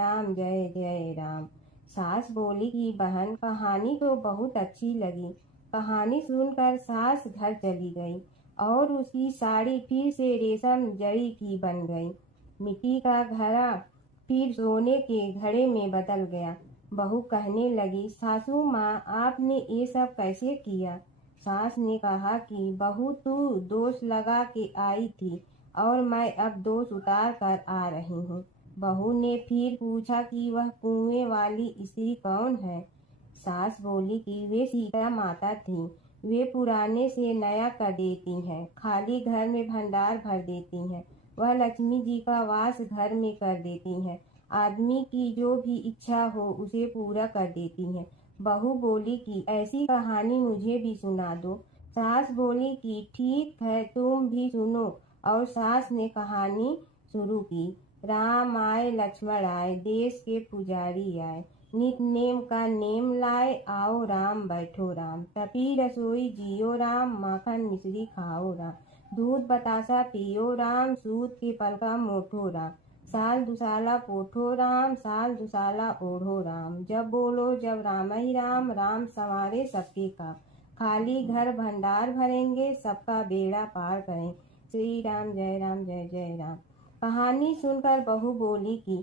जय राम। सास बोली कि बहन, कहानी तो बहुत अच्छी लगी। कहानी सुनकर सास घर चली गई और उसकी साड़ी फिर से रेशम जड़ी की बन गई। मिट्टी का घड़ा फिर सोने के घड़े में बदल गया। बहू कहने लगी, सासू माँ, आपने ये सब कैसे किया। सास ने कहा कि बहू, तू दोष लगा के आई थी और मैं अब दोष उतार कर आ रही हूँ। बहू ने फिर पूछा कि वह कुएं वाली स्त्री कौन है। सास बोली कि वे सीता माता थी। वे पुराने से नया कर देती हैं, खाली घर में भंडार भर देती हैं। वह लक्ष्मी जी का वास घर में कर देती हैं। आदमी की जो भी इच्छा हो उसे पूरा कर देती हैं। बहू बोली कि ऐसी कहानी मुझे भी सुना दो। सास बोली कि ठीक है, तुम भी सुनो। और सास ने कहानी शुरू की। राम आए लक्ष्मण आए, देश के पुजारी आए, नित नेम का नेम लाए, आओ राम बैठो राम। तपी रसोई जियो राम, माखन मिश्री खाओ राम। दूध बतासा पियो राम, सूत के पलका मोठो राम। साल दुसाला पोठो राम, साल दुसाला ओढ़ो राम। जब बोलो जब राम ही राम, राम संवारे सबके काम। खाली घर भंडार भरेंगे, सबका बेड़ा पार करें। श्री राम जय जय राम। कहानी सुनकर बहू बोली कि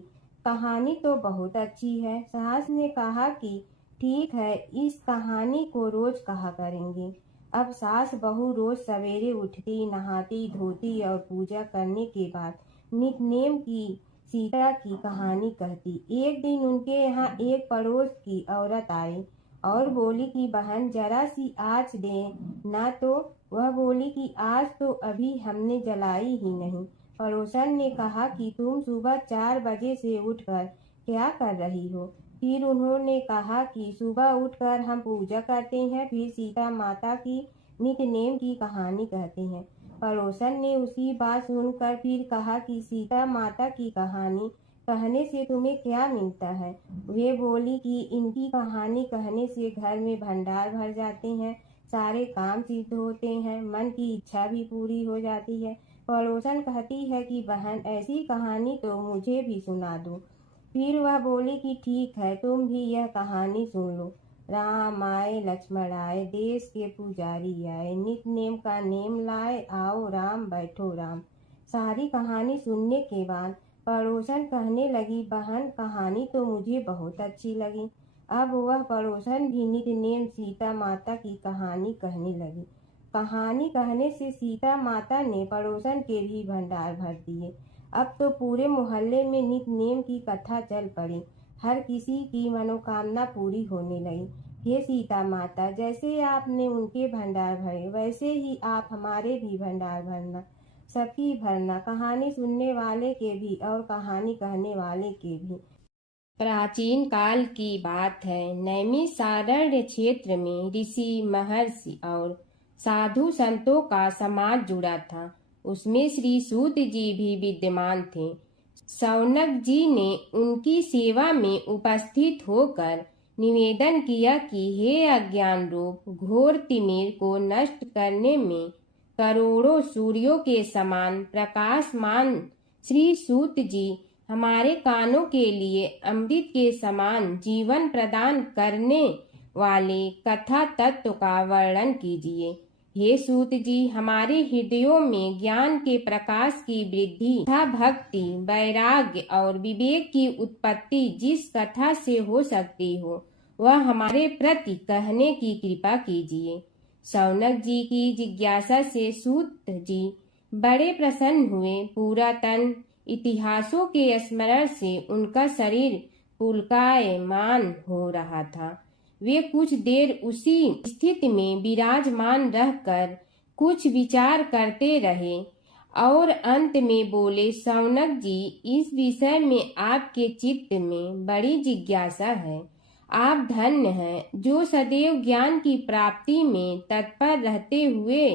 कहानी तो बहुत अच्छी है। सास ने कहा कि ठीक है, इस कहानी को रोज कहा करेंगे। अब सास बहू रोज सवेरे उठती, नहाती धोती और पूजा करने के बाद नित्य की सीता की कहानी कहती। एक दिन उनके यहाँ एक पड़ोस की औरत आई और बोली कि बहन जरा सी आँच दे ना। तो वह बोली कि आज तो अभी हमने जलाई ही नहीं। पड़ोसन ने कहा कि तुम सुबह 4 बजे से उठकर क्या कर रही हो? फिर उन्होंने कहा कि सुबह उठकर हम पूजा करते हैं, फिर सीता माता की नित्य नेम की कहानी कहते हैं। पड़ोसन ने उसकी बात सुनकर फिर कहा कि सीता माता की कहानी कहने से तुम्हें क्या मिलता है? वे बोली कि इनकी कहानी कहने से घर में भंडार भर जाते हैं, सारे काम सिद्ध होते हैं, मन की इच्छा भी पूरी हो जाती है। पड़ोसन कहती है कि बहन ऐसी कहानी तो मुझे भी सुना दो। फिर वह बोली कि ठीक है, तुम भी यह कहानी सुन लो। राम आए लक्ष्मण आए, देश के पुजारी आए, नित्य नेम का नेम लाए, आओ राम बैठो राम। सारी कहानी सुनने के बाद पड़ोसन कहने लगी, बहन कहानी तो मुझे बहुत अच्छी लगी। अब वह पड़ोसन भी नित्य नेम सीता माता की कहानी कहने लगी। कहानी कहने से सीता माता ने पड़ोसन के भी भंडार भर दिए। अब तो पूरे मोहल्ले में नित्य नेम की कथा चल पड़ी। हर किसी की मनोकामना पूरी होने लगी। हे सीता माता, जैसे आपने उनके भंडार भरे, वैसे ही आप हमारे भी भंडार भरना, सबकी भरना, कहानी सुनने वाले के भी और कहानी कहने वाले के भी। प्राचीन काल की बात है। नैमिषारण्य क्षेत्र में ऋषि, महर्षि और साधु संतों का समाज जुड़ा था। उसमें श्री सूत जी भी विद्यमान थे। शौनक जी ने उनकी सेवा में उपस्थित होकर निवेदन किया कि हे अज्ञान रूप घोर तिमिर को नष्ट करने में करोड़ों सूर्यों के समान प्रकाशमान श्री सूत जी हमारे कानों के लिए अमृत के समान जीवन प्रदान करने वाले कथा तत्व का वर्णन कीजिए। हे सूत जी, हमारे हृदयों में ज्ञान के प्रकाश की वृद्धि तथा भक्ति, वैराग्य और विवेक की उत्पत्ति जिस कथा से हो सकती हो, वह हमारे प्रति कहने की कृपा कीजिए। शौनक जी की जिज्ञासा से सूत जी बड़े प्रसन्न हुए। पुरातन इतिहासों के स्मरण से उनका शरीर पुलकायमान हो रहा था। वे कुछ देर उसी स्थिति में विराजमान रहकर कुछ विचार करते रहे और अंत में बोले, शौनक जी, इस विषय में आपके चित्त में बड़ी जिज्ञासा है। आप धन्य हैं जो सदैव ज्ञान की प्राप्ति में तत्पर रहते हुए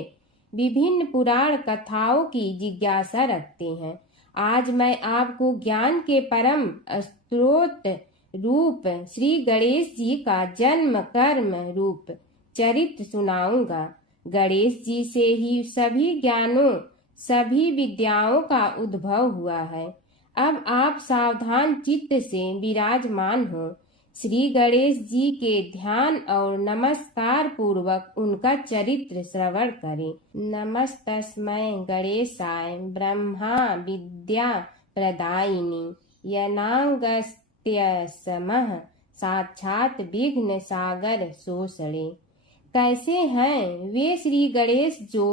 विभिन्न पुराण कथाओं की जिज्ञासा रखते हैं। आज मैं आपको ज्ञान के परम स्रोत रूप श्री गणेश जी का जन्म कर्म रूप चरित्र सुनाऊंगा। गणेश जी से ही सभी ज्ञानों, सभी विद्याओं का उद्भव हुआ है। अब आप सावधान चित्त से विराजमान हो। श्री गणेश जी के ध्यान और नमस्कार पूर्वक उनका चरित्र श्रवण करें। नमस्तस्मै गणेशाय ब्रह्मा विद्या प्रदायिनी यनागस्त्यसमः साक्षात विघ्न सागर सोसड़े। कैसे हैं वे श्री गणेश जो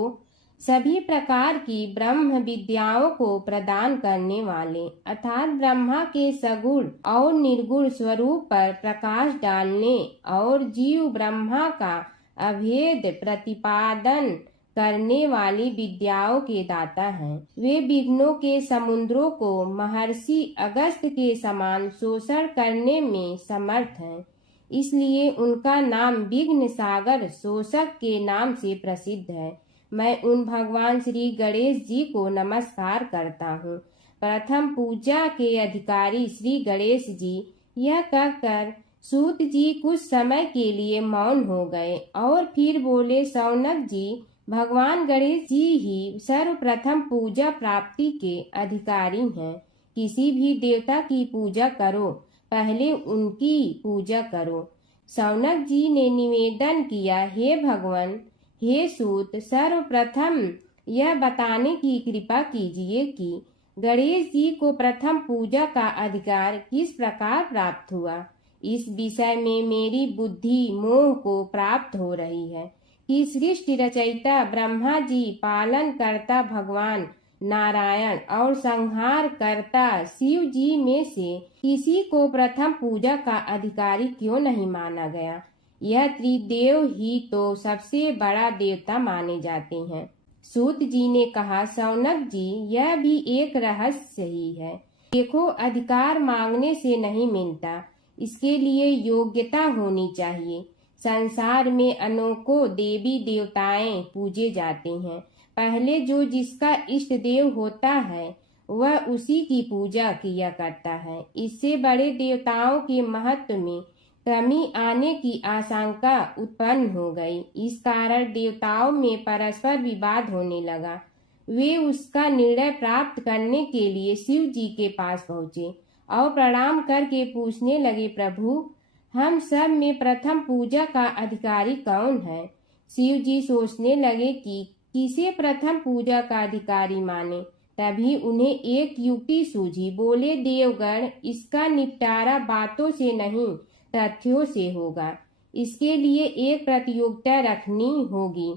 सभी प्रकार की ब्रह्म विद्याओं को प्रदान करने वाले, अर्थात ब्रह्मा के सगुण और निर्गुण स्वरूप पर प्रकाश डालने और जीव ब्रह्मा का अभेद प्रतिपादन करने वाली विद्याओं के दाता हैं। वे विघ्नों के समुद्रों को महर्षि अगस्त के समान शोषण करने में समर्थ हैं। इसलिए उनका नाम विघ्न सागर शोषक के नाम से प्रसिद्ध है। मैं उन भगवान श्री गणेश जी को नमस्कार करता हूँ। प्रथम पूजा के अधिकारी श्री गणेश जी, यह कहकर सूत जी कुछ समय के लिए मौन हो गए और फिर बोले, शौनक जी, भगवान गणेश जी ही सर्वप्रथम पूजा प्राप्ति के अधिकारी हैं, किसी भी देवता की पूजा करो, पहले उनकी पूजा करो। शौनक जी ने निवेदन किया, हे भगवान, हे सूत, सर्वप्रथम यह बताने की कृपा कीजिए कि गणेश जी को प्रथम पूजा का अधिकार किस प्रकार प्राप्त हुआ। इस विषय में मेरी बुद्धि मोह को प्राप्त हो रही है कि सृष्टि रचयिता ब्रह्मा जी, पालन करता भगवान नारायण और संहार करता शिव जी में से किसी को प्रथम पूजा का अधिकारी क्यों नहीं माना गया। यह त्रिदेव ही तो सबसे बड़ा देवता माने जाते हैं। सूत जी ने कहा, शौनक जी, यह भी एक रहस्य ही है। देखो, अधिकार मांगने से नहीं मिलता, इसके लिए योग्यता होनी चाहिए। संसार में अनेकों देवी देवताएं पूजे जाते हैं। पहले जो जिसका इष्ट देव होता है वह उसी की पूजा किया करता है। इससे बड़े देवताओं के महत्व में कमी आने की आशंका उत्पन्न हो गई। इस कारण देवताओं में परस्पर विवाद होने लगा। वे उसका निर्णय प्राप्त करने के लिए शिव जी के पास पहुँचे और प्रणाम करके पूछने लगे, प्रभु, हम सब में प्रथम पूजा का अधिकारी कौन है। शिव जी सोचने लगे कि किसे प्रथम पूजा का अधिकारी माने। तभी उन्हें एक युक्ति सूझी। बोले, देवगण, इसका निपटारा बातों से नहीं तथ्यों से होगा। इसके लिए एक प्रतियोगिता रखनी होगी,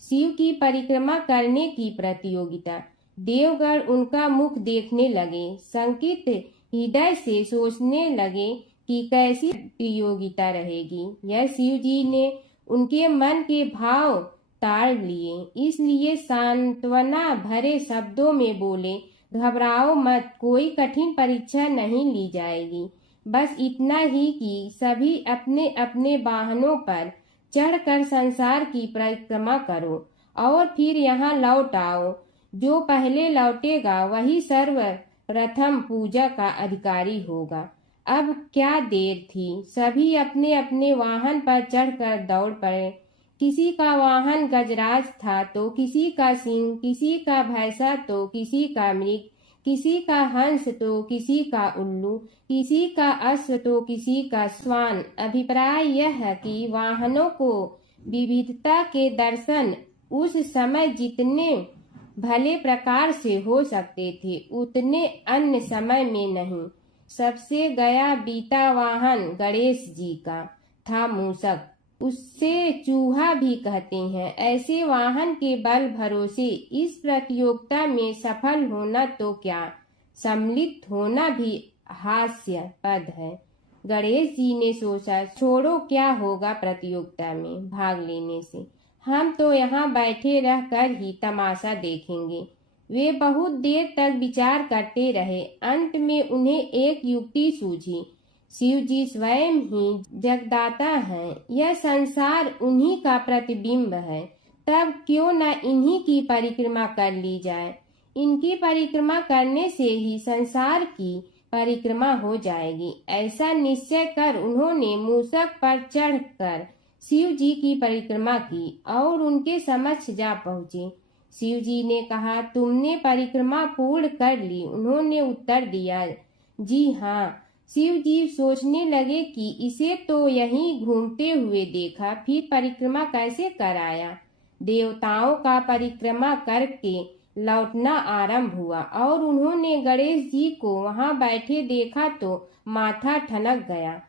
शिव की परिक्रमा करने की प्रतियोगिता। देवगण उनका मुख देखने लगे, शंकित हृदय से सोचने लगे कि कैसी प्रतियोगिता रहेगी। यह शिव जी ने उनके मन के भाव ताड़ लिए, इसलिए सांत्वना भरे शब्दों में बोले, घबराओ मत, कोई कठिन परीक्षा नहीं ली जाएगी। बस इतना ही कि सभी अपने अपने वाहनों पर चढ़कर संसार की परिक्रमा करो और फिर यहाँ लौट आओ। जो पहले लौटेगा वही सर्वप्रथम पूजा का अधिकारी होगा। अब क्या देर थी, सभी अपने अपने वाहन पर चढ़कर दौड़ पड़े। किसी का वाहन गजराज था तो किसी का सिंह, किसी का भैंसा तो किसी का मृग, किसी का हंस तो किसी का उल्लू, किसी का अश्व तो किसी का श्वान। अभिप्राय यह है कि वाहनों को विविधता के दर्शन उस समय जितने भले प्रकार से हो सकते थे उतने अन्य समय में नहीं। सबसे गया बीता वाहन गणेश जी का था मूषक, उससे चूहा भी कहते हैं। ऐसे वाहन के बल भरोसे इस प्रतियोगिता में सफल होना तो क्या, सम्मिलित होना भी हास्यास्पद है। गणेश जी ने सोचा, छोड़ो, क्या होगा प्रतियोगिता में भाग लेने से, हम तो यहाँ बैठे रह कर ही तमाशा देखेंगे। वे बहुत देर तक विचार करते रहे। अंत में उन्हें एक युक्ति सूझी। शिव जी स्वयं ही जगदाता हैं, यह संसार उन्हीं का प्रतिबिंब है, तब क्यों न इन्हीं की परिक्रमा कर ली जाए। इनकी परिक्रमा करने से ही संसार की परिक्रमा हो जाएगी। ऐसा निश्चय कर उन्होंने मूषक पर चढ़कर शिव जी की परिक्रमा की और उनके समक्ष जा पहुँचे। शिव जी ने कहा, तुमने परिक्रमा पूर्ण कर ली। उन्होंने उत्तर दिया, जी हाँ। शिव जी सोचने लगे कि इसे तो यहीं घूमते हुए देखा, फिर परिक्रमा कैसे कराया। देवताओं का परिक्रमा करके लौटना आरंभ हुआ और उन्होंने गणेश जी को वहां बैठे देखा तो माथा ठनक गया।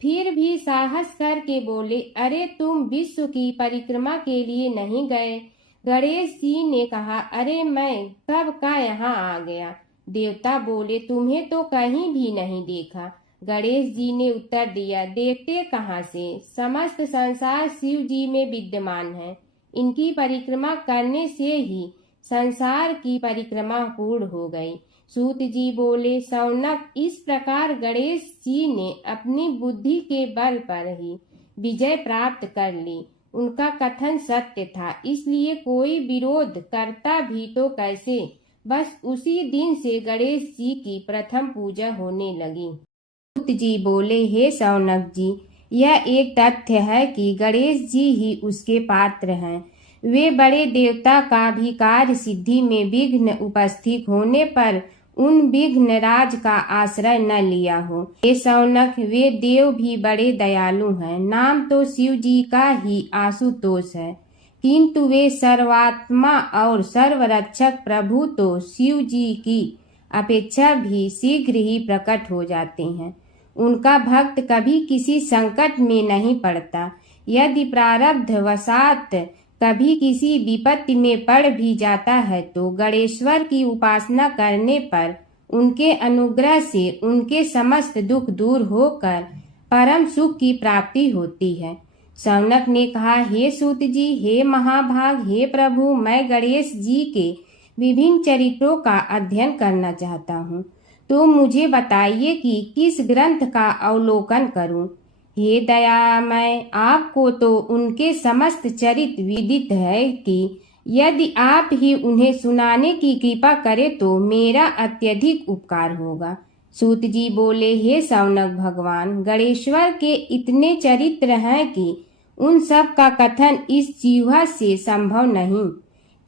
फिर भी साहस करके बोले, अरे तुम विश्व की परिक्रमा के लिए नहीं गए। गणेश जी ने कहा, अरे मैं कब का यहाँ आ गया। देवता बोले, तुम्हें तो कहीं भी नहीं देखा। गणेश जी ने उत्तर दिया, देखते कहाँ से, समस्त संसार शिव जी में विद्यमान है। इनकी परिक्रमा करने से ही संसार की परिक्रमा पूर्ण हो गई। सूत जी बोले, शौनक, इस प्रकार गणेश जी ने अपनी बुद्धि के बल पर ही विजय प्राप्त कर ली। उनका कथन सत्य था, इसलिए कोई विरोध करता भी तो कैसे। बस उसी दिन से गणेश जी की प्रथम पूजा होने लगी। सूत जी बोले, हे शौनक जी, यह एक तथ्य है कि गणेश जी ही उसके पात्र हैं। वे बड़े देवता का भी कार्य सिद्धि में विघ्न उपस्थित होने पर उन विघ्नराज का आश्रय न लिया हो। हे शौनक, वे देव भी बड़े दयालु हैं। नाम तो शिव जी का ही आशुतोष है, किंतु वे सर्वात्मा और सर्वरक्षक प्रभु तो शिव जी की अपेक्षा भी शीघ्र ही प्रकट हो जाते हैं। उनका भक्त कभी किसी संकट में नहीं पड़ता। यदि प्रारब्ध वशात कभी किसी विपत्ति में पड़ भी जाता है तो गणेश्वर की उपासना करने पर उनके अनुग्रह से उनके समस्त दुख दूर होकर परम सुख की प्राप्ति होती है। शौनक ने कहा, हे सूत जी, हे महाभाग, हे प्रभु, मैं गणेश जी के विभिन्न चरित्रों का अध्ययन करना चाहता हूँ, तो मुझे बताइए कि किस ग्रंथ का अवलोकन करूं। हे दयामय, आपको तो उनके समस्त चरित्र विदित है कि यदि आप ही उन्हें सुनाने की कृपा करें तो मेरा अत्यधिक उपकार होगा। सूत जी बोले, हे शौनक भगवान, गणेश्वर के इतने चरित्र हैं कि उन सब का कथन इस जीवा से संभव नहीं,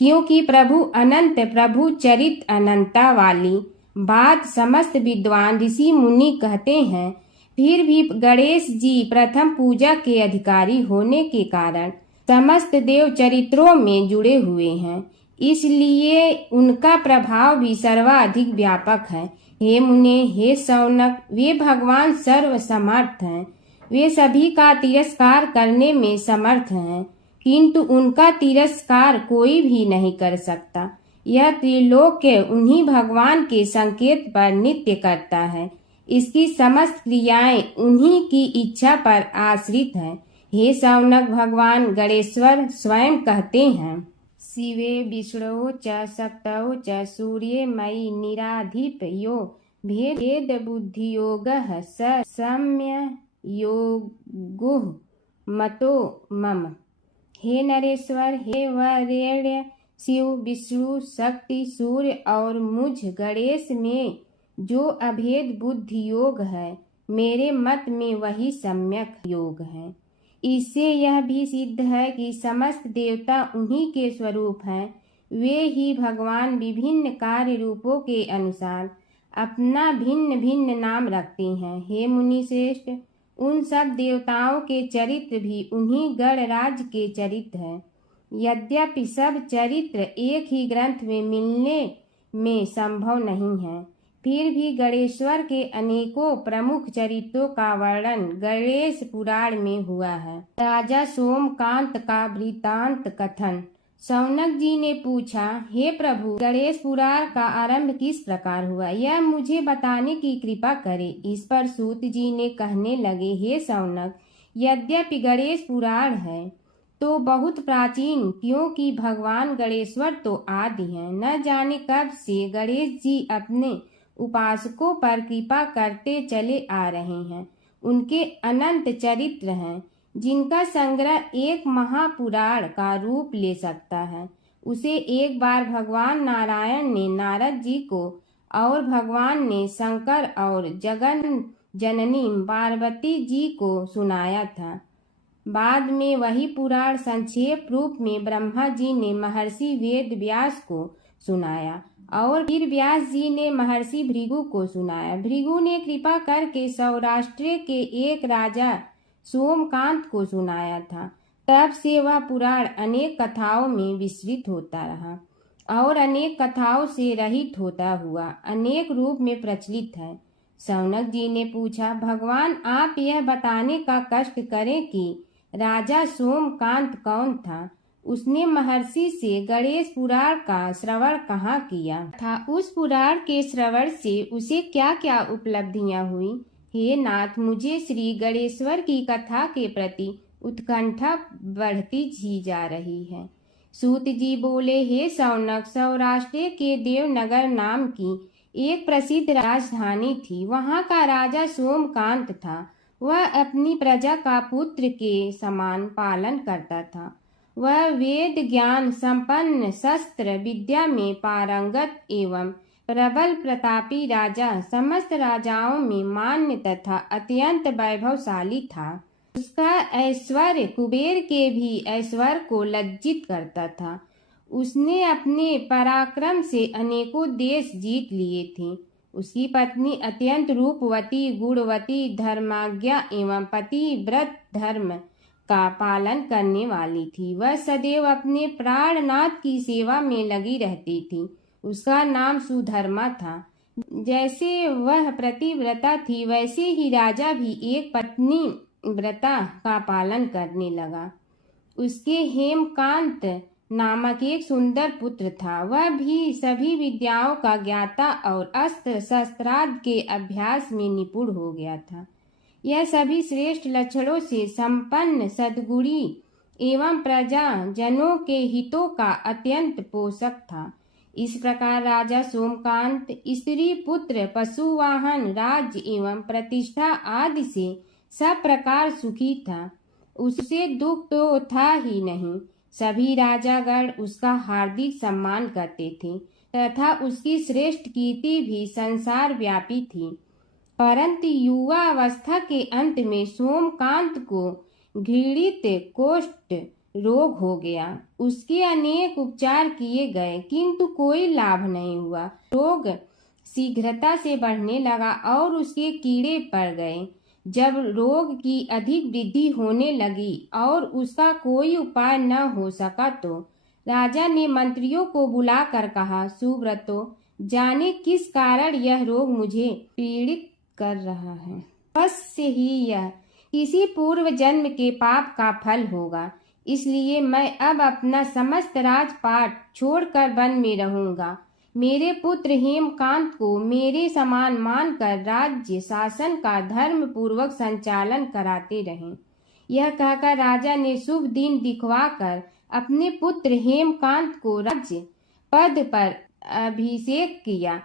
क्योंकि प्रभु अनंत, प्रभु चरित्र अनंता वाली बात समस्त विद्वान ऋषि मुनि कहते हैं। फिर भी गणेश जी प्रथम पूजा के अधिकारी होने के कारण समस्त देव चरित्रों में जुड़े हुए हैं, इसलिए उनका प्रभाव भी सर्वाधिक व्यापक है। हे मुने, हे शौनक, वे भगवान सर्व समर्थ हैं। वे सभी का तिरस्कार करने में समर्थ हैं, किंतु उनका तिरस्कार कोई भी नहीं कर सकता। यह त्रिलोक्य उन्हीं भगवान के संकेत पर नित्य करता है। इसकी समस्त क्रियाएं उन्हीं की इच्छा पर आश्रित हैं। हे शौनक भगवान गणेश्वर स्वयं कहते हैं, शिवे विष्णु च शक्तौ च सूर्ये मयि निराधिप यो भेद बुद्धि योग स सम्य योगो मतो मम। हे नरेश्वर, हे वरेण्य, शिव, विष्णु, शक्ति, सूर्य और मुझ गणेश में जो अभेद बुद्धि योग है, मेरे मत में वही सम्यक योग है। इससे यह भी सिद्ध है कि समस्त देवता उन्हीं के स्वरूप हैं। वे ही भगवान विभिन्न कार्य रूपों के अनुसार अपना भिन्न भिन्न नाम रखते हैं। हे मुनि श्रेष्ठ, उन सब देवताओं के चरित्र भी उन्हीं गणराज के चरित्र हैं। यद्यपि सब चरित्र एक ही ग्रंथ में मिलने में संभव नहीं है, फिर भी गणेश्वर के अनेकों प्रमुख चरित्रों का वर्णन गणेश पुराण में हुआ है। राजा सोमकांत का वृत्तांत कथन। शौनक जी ने पूछा, हे प्रभु, गणेश पुराण का आरंभ किस प्रकार हुआ, यह मुझे बताने की कृपा करें। इस पर सूत जी ने कहने लगे, हे शौनक, यद्यपि गणेश पुराण है तो बहुत प्राचीन, क्योंकि भगवान गणेश्वर तो आदि हैं। न जाने कब से गणेश जी अपने उपासकों पर कृपा करते चले आ रहे हैं। उनके अनंत चरित्र हैं, जिनका संग्रह एक महापुराण का रूप ले सकता है। उसे एक बार भगवान नारायण ने नारद जी को और भगवान ने शंकर और जगन जननी पार्वती जी को सुनाया था। बाद में वही पुराण संक्षेप रूप में ब्रह्मा जी ने महर्षि वेद व्यास को सुनाया और फिर व्यास जी ने महर्षि भृगु को सुनाया। भृगु ने कृपा करके सौराष्ट्र के एक राजा सोमकांत को सुनाया था। तब से वह पुराण अनेक कथाओं में विस्तृत होता रहा और अनेक कथाओं से रहित होता हुआ अनेक रूप में प्रचलित है। शौनक जी ने पूछा, भगवान, आप यह बताने का कष्ट करें कि राजा सोमकांत कौन था। उसने महर्षि से गणेश पुराण का श्रवण कहाँ किया था, उस पुराण के श्रवण से उसे क्या क्या उपलब्धियां हुई। हे नाथ, मुझे श्री गणेश्वर की कथा के प्रति उत्कंठा बढ़ती ही जा रही है। सूत जी बोले, हे शौनक, सौराष्ट्र के देवनगर नाम की एक प्रसिद्ध राजधानी थी। वहाँ का राजा सोमकांत था। वह अपनी प्रजा का पुत्र के समान पालन करता था। वह वेद ज्ञान संपन्न, शस्त्र विद्या में पारंगत एवं प्रबल प्रतापी राजा, समस्त राजाओं में मान्य तथा अत्यंत वैभवशाली था। उसका ऐश्वर्य कुबेर के भी ऐश्वर्य को लज्जित करता था। उसने अपने पराक्रम से अनेकों देश जीत लिए थे। उसकी पत्नी अत्यंत रूपवती, गुणवती, धर्माज्ञा एवं पतिव्रत धर्म का पालन करने वाली थी। वह सदैव अपने प्राणनाथ की सेवा में लगी रहती थी। उसका नाम सुधर्मा था। जैसे वह पतिव्रता थी, वैसे ही राजा भी एक पत्नी व्रता का पालन करने लगा। उसके हेमकांत नामक एक सुंदर पुत्र था। वह भी सभी विद्याओं का ज्ञाता और अस्त्र शस्त्रादि के अभ्यास में निपुण हो गया था। यह सभी श्रेष्ठ लक्षणों से संपन्न सद्गुणी एवं प्रजा जनों के हितों का अत्यंत पोषक था। इस प्रकार राजा सोमकांत स्त्री पुत्र पशुवाहन राज्य एवं प्रतिष्ठा आदि से सब प्रकार सुखी था। उसे दुख तो था ही नहीं। सभी राजागण उसका हार्दिक सम्मान करते थे तथा उसकी श्रेष्ठ कीर्ति भी संसार व्यापी थी। परंतु युवावस्था के अंत में सोमकांत को घृणित कोष्ठ रोग हो गया। उसके अनेक उपचार किए गए किंतु कोई लाभ नहीं हुआ। रोग शीघ्रता से बढ़ने लगा और उसके कीड़े पड़ गए। जब रोग की अधिक वृद्धि होने लगी और उसका कोई उपाय न हो सका तो राजा ने मंत्रियों को बुलाकर कहा, सुव्रतो, जाने किस कारण यह रोग मुझे पीड़ित कर रहा है। अवश्य ही यह किसी पूर्व जन्म के पाप का फल होगा। इसलिए मैं अब अपना समस्त राजपाट छोड़कर वन में रहूंगा। मेरे पुत्र हेमकांत को मेरे समान मानकर राज्य शासन का धर्म पूर्वक संचालन कराते रहें। यह कहकर राजा ने शुभ दिन दिखवाकर अपने पुत्र हेमकांत को राज्य पद पर अभिषेक किया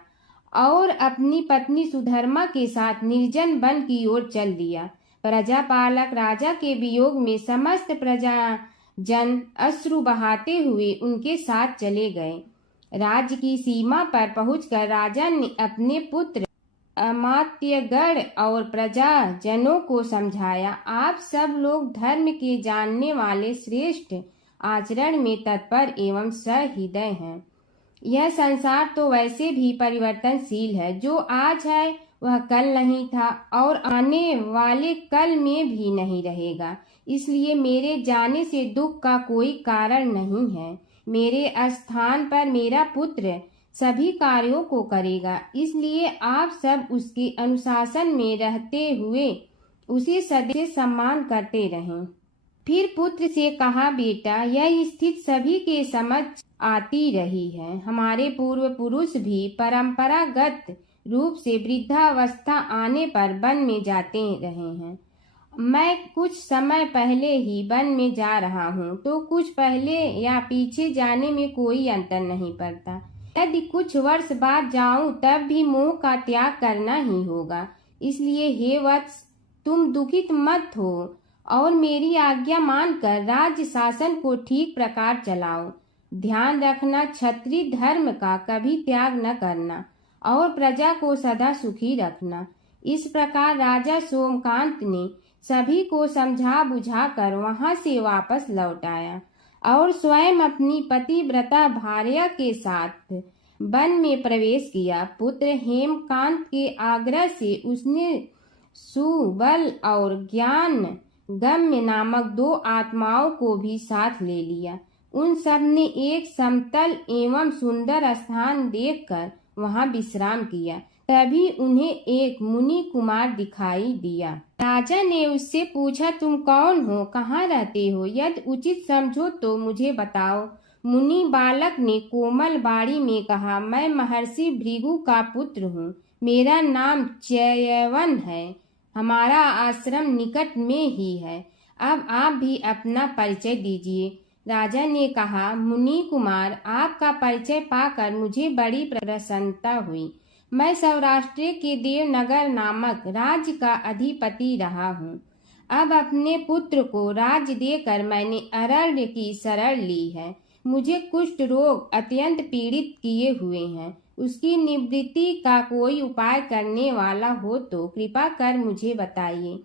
और अपनी पत्नी सुधर्मा के साथ निर्जन वन की ओर चल दिया। प्रजापालक राजा के वियोग में समस्त प्रजा जन अश्रु बहाते हुए उनके साथ चले गए। राज्य की सीमा पर पहुंचकर राजा ने अपने पुत्र अमात्यगण और प्रजा जनों को समझाया, आप सब लोग धर्म के जानने वाले, श्रेष्ठ आचरण में तत्पर एवं सहृदय हैं। यह संसार तो वैसे भी परिवर्तनशील है। जो आज है वह कल नहीं था और आने वाले कल में भी नहीं रहेगा। इसलिए मेरे जाने से दुख का कोई कारण नहीं है। मेरे स्थान पर मेरा पुत्र सभी कार्यों को करेगा। इसलिए आप सब उसके अनुशासन में रहते हुए उसे सदैव सम्मान करते रहें। फिर पुत्र से कहा, बेटा, यह स्थिति सभी के समझ आती रही है। हमारे पूर्व पुरुष भी परंपरागत रूप से वृद्धावस्था आने पर वन में जाते रहे हैं। मैं कुछ समय पहले ही वन में जा रहा हूँ, तो कुछ पहले या पीछे जाने में कोई अंतर नहीं पड़ता। यदि कुछ वर्ष बाद जाऊं तब भी मोह का त्याग करना ही होगा। इसलिए हे वत्स, तुम दुखित मत हो और मेरी आज्ञा मानकर राज्य शासन को ठीक प्रकार चलाओ। ध्यान रखना, क्षत्रिय धर्म का कभी त्याग न करना और प्रजा को सदा सुखी रखना। इस प्रकार राजा सोमकांत ने सभी को समझा बुझाकर वहां से वापस लौट आया और स्वयं अपनी पतिव्रता भार्या के साथ वन में प्रवेश किया। पुत्र हेमकांत के आग्रह से उसने सुबल और ज्ञान गम्य नामक 2 आत्माओं को भी साथ ले लिया। उन सब ने एक समतल एवं सुंदर स्थान देखकर वहां विश्राम किया। तभी उन्हें एक मुनि कुमार दिखाई दिया। राजा ने उससे पूछा, तुम कौन हो, कहाँ रहते हो? यदि उचित समझो तो मुझे बताओ। मुनि बालक ने कोमल बाणी में कहा, मैं महर्षि भृगु का पुत्र हूँ। मेरा नाम च्यवन है। हमारा आश्रम निकट में ही है। अब आप भी अपना परिचय दीजिए। राजा ने कहा, मुनि कुमार, आपका परिचय पाकर मुझे बड़ी प्रसन्नता हुई। मैं सौराष्ट्र के देवनगर नामक राज्य का अधिपति रहा हूँ। अब अपने पुत्र को राज्य देकर मैंने अरण्य की शरण ली है। मुझे कुष्ठ रोग अत्यंत पीड़ित किए हुए हैं। उसकी निवृत्ति का कोई उपाय करने वाला हो तो कृपा कर मुझे बताइए।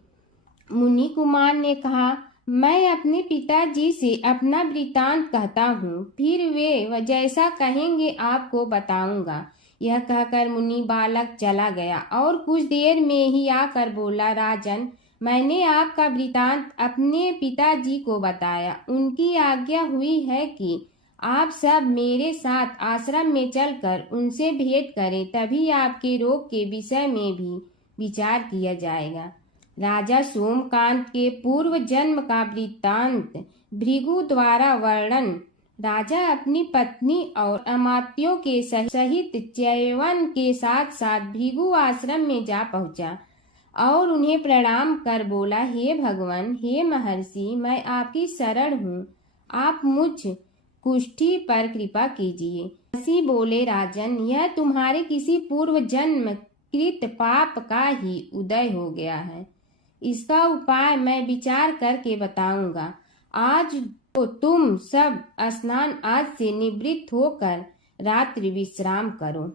मुनि कुमार ने कहा, मैं अपने पिताजी से अपना वृतांत कहता हूँ, फिर वे जैसा कहेंगे आपको बताऊंगा। यह कहकर मुनि बालक चला गया और कुछ देर में ही आकर बोला, राजन, मैंने आपका वृतांत अपने पिताजी को बताया। उनकी आज्ञा हुई है कि आप सब मेरे साथ आश्रम में चलकर उनसे भेंट करें, तभी आपके रोग के विषय में भी विचार किया जाएगा। राजा सोमकांत के पूर्व जन्म का वृत्तांत भृगु द्वारा वर्णन। राजा अपनी पत्नी और अमात्यों के सहित च्यवन के साथ साथ भृगु आश्रम में जा पहुंचा और उन्हें प्रणाम कर बोला, हे भगवान, हे महर्षि, मैं आपकी शरण हूँ, आप मुझ कुष्ठी पर कृपा कीजिए। महर्षि बोले, राजन, यह तुम्हारे किसी पूर्व जन्म कृत पाप का ही उदय हो गया है। इसका उपाय मैं विचार करके बताऊंगा। आज तो तुम सब स्नान आज से निवृत्त होकर रात्रि विश्राम करो।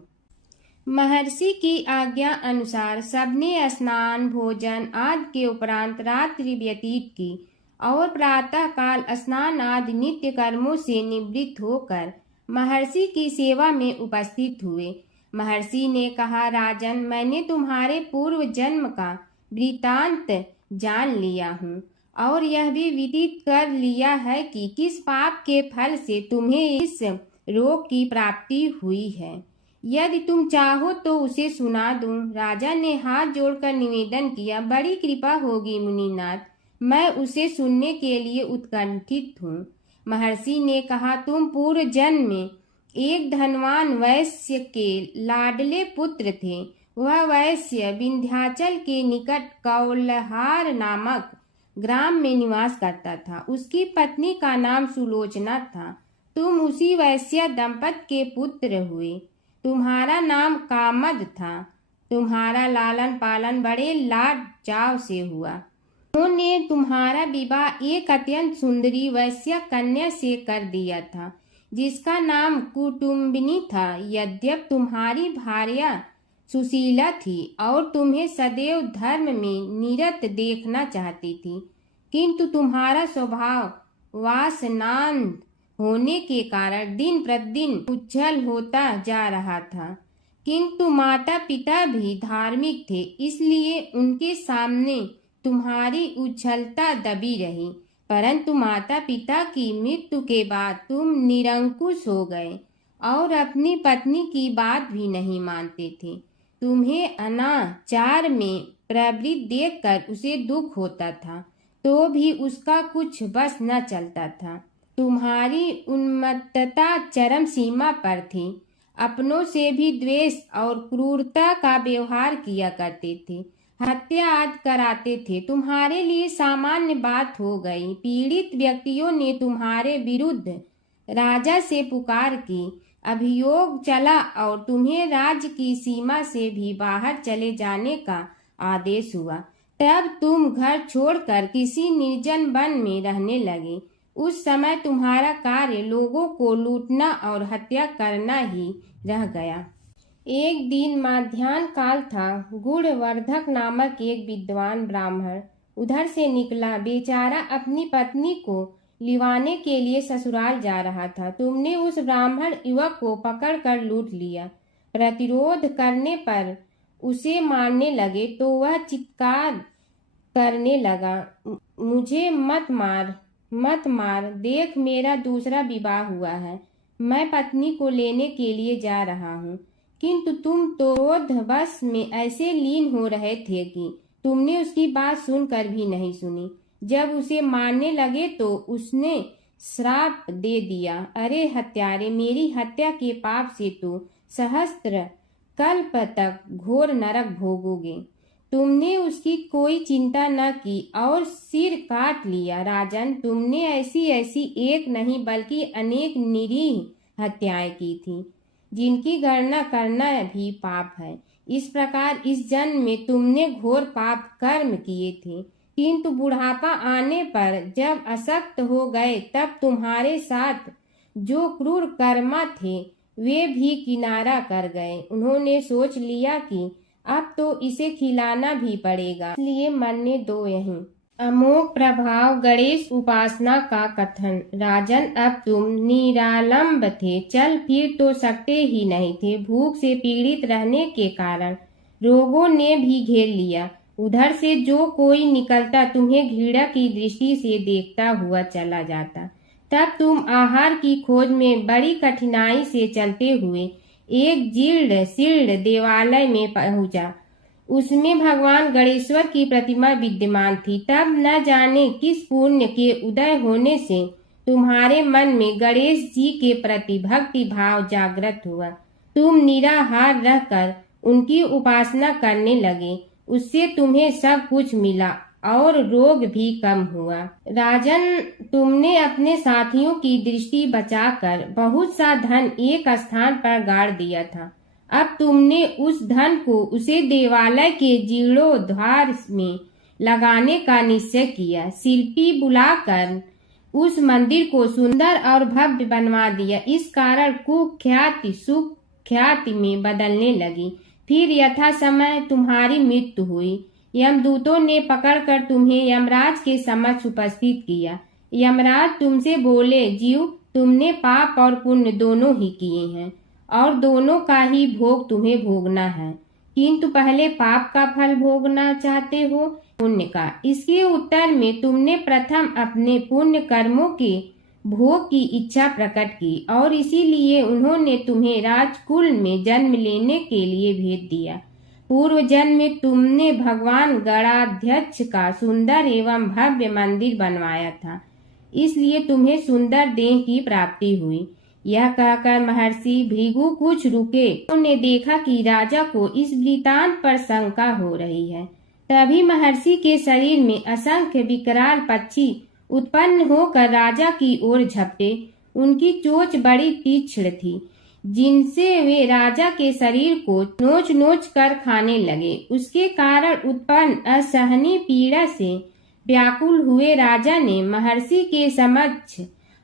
महर्षि की आज्ञा अनुसार सबने स्नान भोजन आदि के उपरांत रात्रि व्यतीत की और प्रातः काल स्नान आदि नित्य कर्मों से निवृत्त होकर महर्षि की सेवा में उपस्थित हुए। महर्षि ने कहा, राजन, मैंने तुम्हारे पूर्व जन्म का वृतांत जान लिया हूँ और यह भी विदित कर लिया है कि किस पाप के फल से तुम्हें इस रोग की प्राप्ति हुई है। यदि तुम चाहो तो उसे सुना दूं। राजा ने हाथ जोड़कर निवेदन किया, बड़ी कृपा होगी मुनिनाथ, मैं उसे सुनने के लिए उत्कंठित हूँ। महर्षि ने कहा, तुम पूर्व जन्म में एक धनवान वैश्य के लाडले पुत्र थे। वह वैश्य विंध्याचल के निकट कौलहार नामक ग्राम में निवास करता था। उसकी पत्नी का नाम सुलोचना था। तुम उसी वैश्य दंपत के पुत्र हुए। तुम्हारा नाम कामद था। तुम्हारा लालन पालन बड़े लाड चाव से हुआ। उन्होंने तुम्हारा विवाह एक अत्यंत सुंदरी वैश्य कन्या से कर दिया था, जिसका नाम कुटुम्बिनी था। यद्यप तुम्हारी भार्या सुशीला थी और तुम्हें सदैव धर्म में निरत देखना चाहती थी, किंतु तुम्हारा स्वभाव वासनांध होने के कारण दिन प्रतिदिन उज्जवल होता जा रहा था। किंतु माता पिता भी धार्मिक थे, इसलिए उनके सामने तुम्हारी उज्ज्वलता दबी रही। परंतु माता पिता की मृत्यु के बाद तुम निरंकुश हो गए और अपनी पत्नी की बात भी नहीं मानते थे। तुम्हें अनाचार में प्रवृत्त देखकर उसे दुख होता था, तो भी उसका कुछ बस न चलता था। तुम्हारी उन्मत्तता चरम सीमा पर थी। अपनों से भी द्वेष और क्रूरता का व्यवहार किया करते थे। हत्या आदि कराते थे। तुम्हारे लिए सामान्य बात हो गई। पीड़ित व्यक्तियों ने तुम्हारे विरुद्ध राजा से पुकार की। अभियोग चला और तुम्हें राज्य की सीमा से भी बाहर चले जाने का आदेश हुआ। तब तुम घर छोड़कर किसी निर्जन वन में रहने लगे। उस समय तुम्हारा कार्य लोगों को लूटना और हत्या करना ही रह गया। एक दिन माध्याह्न काल था। गुणवर्धक नामक एक विद्वान ब्राह्मण उधर से निकला। बेचारा अपनी पत्नी को लिवाने के लिए ससुराल जा रहा था। तुमने उस ब्राह्मण युवक को पकड़कर लूट लिया। प्रतिरोध करने पर उसे मारने लगे तो वह चित्कार करने लगा, मुझे मत मार, मत मार, देख मेरा दूसरा विवाह हुआ है। मैं पत्नी को लेने के लिए जा रहा हूँ। किंतु तुम तो क्रोधवश में ऐसे लीन हो रहे थे कि तुमने उसकी बात सुनकर भी नहीं सुनी। जब उसे मारने लगे तो उसने श्राप दे दिया, अरे हत्यारे, मेरी हत्या के पाप से तो सहस्त्र कल्प तक घोर नरक भोगोगे। तुमने उसकी कोई चिंता न की और सिर काट लिया। राजन, तुमने ऐसी ऐसी एक नहीं बल्कि अनेक निरीह हत्याएं की थी, जिनकी गणना करना भी पाप है। इस प्रकार इस जन्म में तुमने घोर पाप कर्म किए थे, किंतु बुढ़ापा आने पर जब अशक्त हो गए तब तुम्हारे साथ जो क्रूर कर्मा थे वे भी किनारा कर गए। उन्होंने सोच लिया कि अब तो इसे खिलाना भी पड़ेगा, इसलिए मरने दो यहीं। अमोघ प्रभाव गणेश उपासना का कथन। राजन, अब तुम निरालंब थे, चल फिर तो सकते ही नहीं थे। भूख से पीड़ित रहने के कारण रोगों ने भी घेर लिया। उधर से जो कोई निकलता तुम्हें घृणा की दृष्टि से देखता हुआ चला जाता। तब तुम आहार की खोज में बड़ी कठिनाई से चलते हुए एक जीर्ण शीर्ण देवालय में पहुंचा। उसमें भगवान गणेश्वर की प्रतिमा विद्यमान थी। तब न जाने किस पुण्य के उदय होने से तुम्हारे मन में गणेश जी के प्रति भक्ति भाव जागृत हुआ। तुम निराहार रहकर उनकी उपासना करने लगे। उससे तुम्हें सब कुछ मिला और रोग भी कम हुआ। राजन, तुमने अपने साथियों की दृष्टि बचाकर बहुत सा धन एक स्थान पर गाड़ दिया था। अब तुमने उस धन को उसे देवालय के जीर्णोद्धार में लगाने का निश्चय किया। शिल्पी बुलाकर उस मंदिर को सुंदर और भव्य बनवा दिया। इस कारण कुख्याति सुख्याति में बदलने लगी। फिर यथा समय तुम्हारी मृत्यु हुई। यमदूतों ने पकड़कर तुम्हें यमराज के समक्ष उपस्थित किया। यमराज तुमसे बोले, जीव, तुमने पाप और पुण्य दोनों ही किए हैं और दोनों का ही भोग तुम्हें भोगना है, किंतु पहले पाप का फल भोगना चाहते हो पुण्य का। इसके उत्तर में तुमने प्रथम अपने पुण्य कर्मों के भोग की इच्छा प्रकट की और इसीलिए उन्होंने तुम्हें राजकुल में जन्म लेने के लिए भेज दिया। पूर्व जन्म में तुमने भगवान गणाध्यक्ष का सुंदर एवं भव्य मंदिर बनवाया था, इसलिए तुम्हें सुंदर देह की प्राप्ति हुई। यह कहकर महर्षि भृगु कुछ रुके। उन्होंने देखा कि राजा को इस वृतांत पर शंका हो रही है। तभी महर्षि के शरीर में असंख्य विकराल पक्षी उत्पन्न होकर राजा की ओर झपटे। उनकी चोंच बड़ी तीक्ष्ण थी, जिनसे वे राजा के शरीर को नोच नोच कर खाने लगे। उसके कारण उत्पन्न असहनीय पीड़ा से व्याकुल हुए राजा ने महर्षि के समक्ष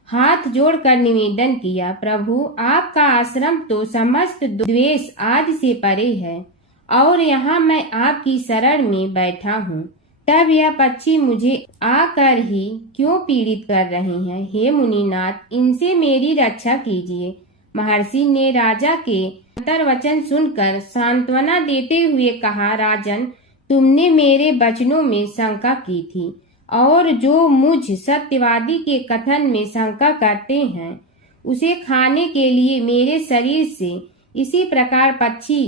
हाथ जोड़कर निवेदन किया, प्रभु, आपका आश्रम तो समस्त द्वेष आदि से परे है और यहाँ मैं आपकी शरण में बैठा हूँ। तब यह पक्षी मुझे आकर ही क्यों पीड़ित कर रहे हैं? हे मुनिनाथ, इनसे मेरी रक्षा कीजिए। महर्षि ने राजा के अंतर्वचन सुनकर सांत्वना देते हुए कहा, राजन, तुमने मेरे वचनों में शंका की थी और जो मुझ सत्यवादी के कथन में शंका करते हैं, उसे खाने के लिए मेरे शरीर से इसी प्रकार पक्षी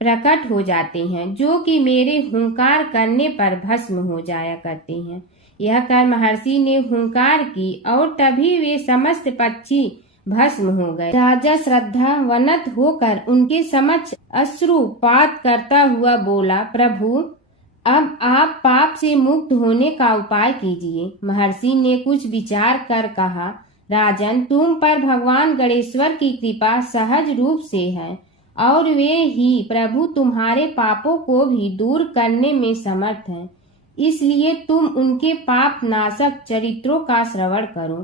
प्रकट हो जाते हैं, जो कि मेरे हुंकार करने पर भस्म हो जाया करते हैं। यह कर महर्षि ने हुंकार की और तभी वे समस्त पक्षी भस्म हो गए। राजा श्रद्धावनत होकर उनके समक्ष अश्रुपात करता हुआ बोला, प्रभु, अब आप पाप से मुक्त होने का उपाय कीजिए। महर्षि ने कुछ विचार कर कहा, राजन, तुम पर भगवान गणेश्वर की कृपा सहज रूप से है और वे ही प्रभु तुम्हारे पापों को भी दूर करने में समर्थ हैं। इसलिए तुम उनके पाप नाशक चरित्रों का श्रवण करो।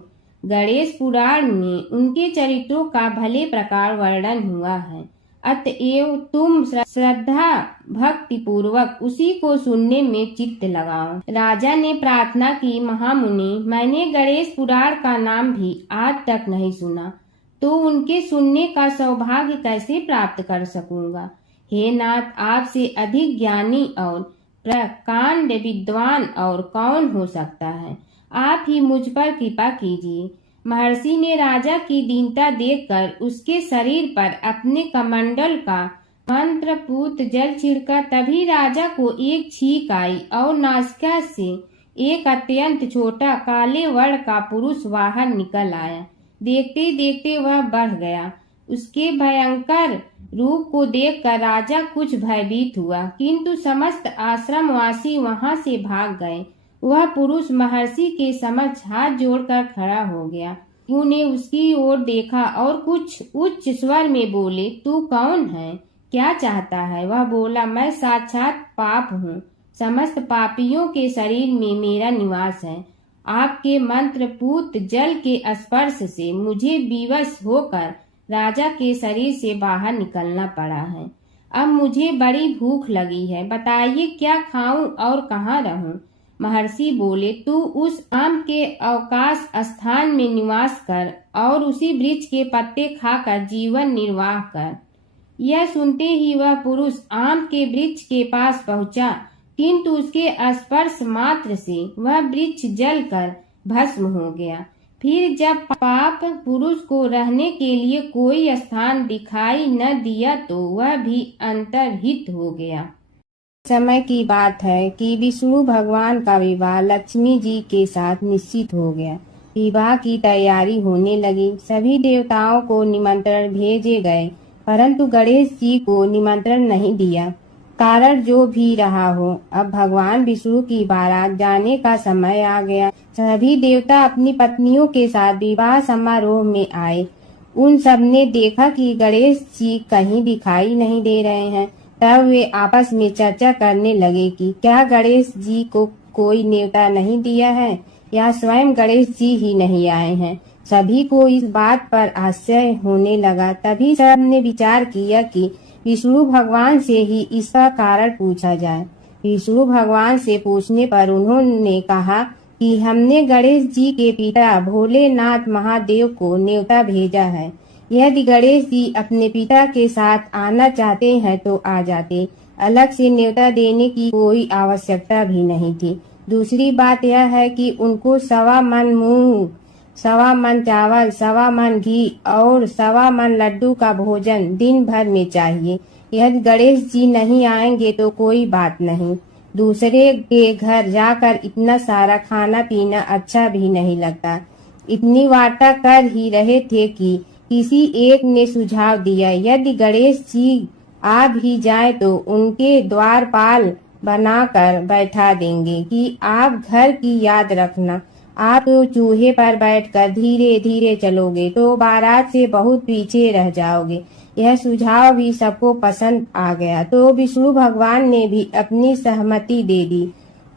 गणेश पुराण में उनके चरित्रों का भले प्रकार वर्णन हुआ है, अतएव तुम श्रद्धा भक्ति पूर्वक उसी को सुनने में चित्त लगाओ। राजा ने प्रार्थना की, महामुनि, मैंने गणेश पुराण का नाम भी आज तक नहीं सुना, तो उनके सुनने का सौभाग्य कैसे प्राप्त कर सकूंगा? हे नाथ, आपसे अधिक ज्ञानी और प्रकांड विद्वान और कौन हो सकता है? आप ही मुझ पर कृपा कीजिए। महर्षि ने राजा की दीनता देखकर उसके शरीर पर अपने कमंडल का मंत्रपूत जल छिड़का। तभी राजा को एक छींक आई और नासिका से एक अत्यंत छोटा काले वर्ण का पुरुष बाहर निकल आया। देखते देखते वह बढ़ गया। उसके भयंकर रूप को देखकर राजा कुछ भयभीत हुआ, किंतु समस्त आश्रमवासी वहां से भाग गए। वह पुरुष महर्षि के समक्ष हाथ जोड़कर खड़ा हो गया। उन्हें उसकी ओर देखा और कुछ उच्च स्वर में बोले, तू कौन है, क्या चाहता है? वह बोला, मैं साक्षात पाप हूँ। समस्त पापियों के शरीर में मेरा निवास है। आपके मंत्रपूत जल के स्पर्श से मुझे विवश होकर राजा के शरीर से बाहर निकलना पड़ा है। अब मुझे बड़ी भूख लगी है, बताइए क्या खाऊं और कहाँ रहूं? महर्षि बोले, तू उस आम के अवकाश स्थान में निवास कर और उसी वृक्ष के पत्ते खाकर जीवन निर्वाह कर। यह सुनते ही वह पुरुष आम के वृक्ष के पास पहुंचा, किंतु उसके स्पर्श मात्र से वह वृक्ष जलकर भस्म हो गया। फिर जब पाप पुरुष को रहने के लिए कोई स्थान दिखाई न दिया तो वह भी अंतर्हित हो गया। समय की बात है कि विष्णु भगवान का विवाह लक्ष्मी जी के साथ निश्चित हो गया। विवाह की तैयारी होने लगी। सभी देवताओं को निमंत्रण भेजे गए, परंतु गणेश जी को निमंत्रण नहीं दिया। कारण जो भी रहा हो, अब भगवान विष्णु की बारात जाने का समय आ गया। सभी देवता अपनी पत्नियों के साथ विवाह समारोह में आए। उन सब ने देखा कि गणेश जी कहीं दिखाई नहीं दे रहे हैं। तब वे आपस में चर्चा करने लगे कि क्या गणेश जी को कोई न्योता नहीं दिया है या स्वयं गणेश जी ही नहीं आए हैं। सभी को इस बात पर आश्चर्य होने लगा। तभी सब ने विचार किया कि विष्णु भगवान से ही इसका कारण पूछा जाए। विष्णु भगवान से पूछने पर उन्होंने कहा कि हमने गणेश जी के पिता भोलेनाथ महादेव को न्योता भेजा है। यदि गणेश जी अपने पिता के साथ आना चाहते हैं तो आ जाते, अलग से न्योता देने की कोई आवश्यकता भी नहीं थी। दूसरी बात यह है कि उनको 1.25 मन मूंग, 1.25 मन चावल, 1.25 मन घी और 1.25 मन लड्डू का भोजन दिन भर में चाहिए। यदि गणेश जी नहीं आएंगे तो कोई बात नहीं, दूसरे के घर जाकर इतना सारा खाना पीना अच्छा भी नहीं लगता। इतनी वार्ता कर ही रहे थे कि किसी एक ने सुझाव दिया, यदि गणेश जी आ भी जाए तो उनके द्वारपाल बनाकर बैठा देंगे कि आप घर की याद रखना। आप तो चूहे पर बैठकर धीरे धीरे चलोगे तो बारात से बहुत पीछे रह जाओगे। यह सुझाव भी सबको पसंद आ गया तो विष्णु भगवान ने भी अपनी सहमति दे दी।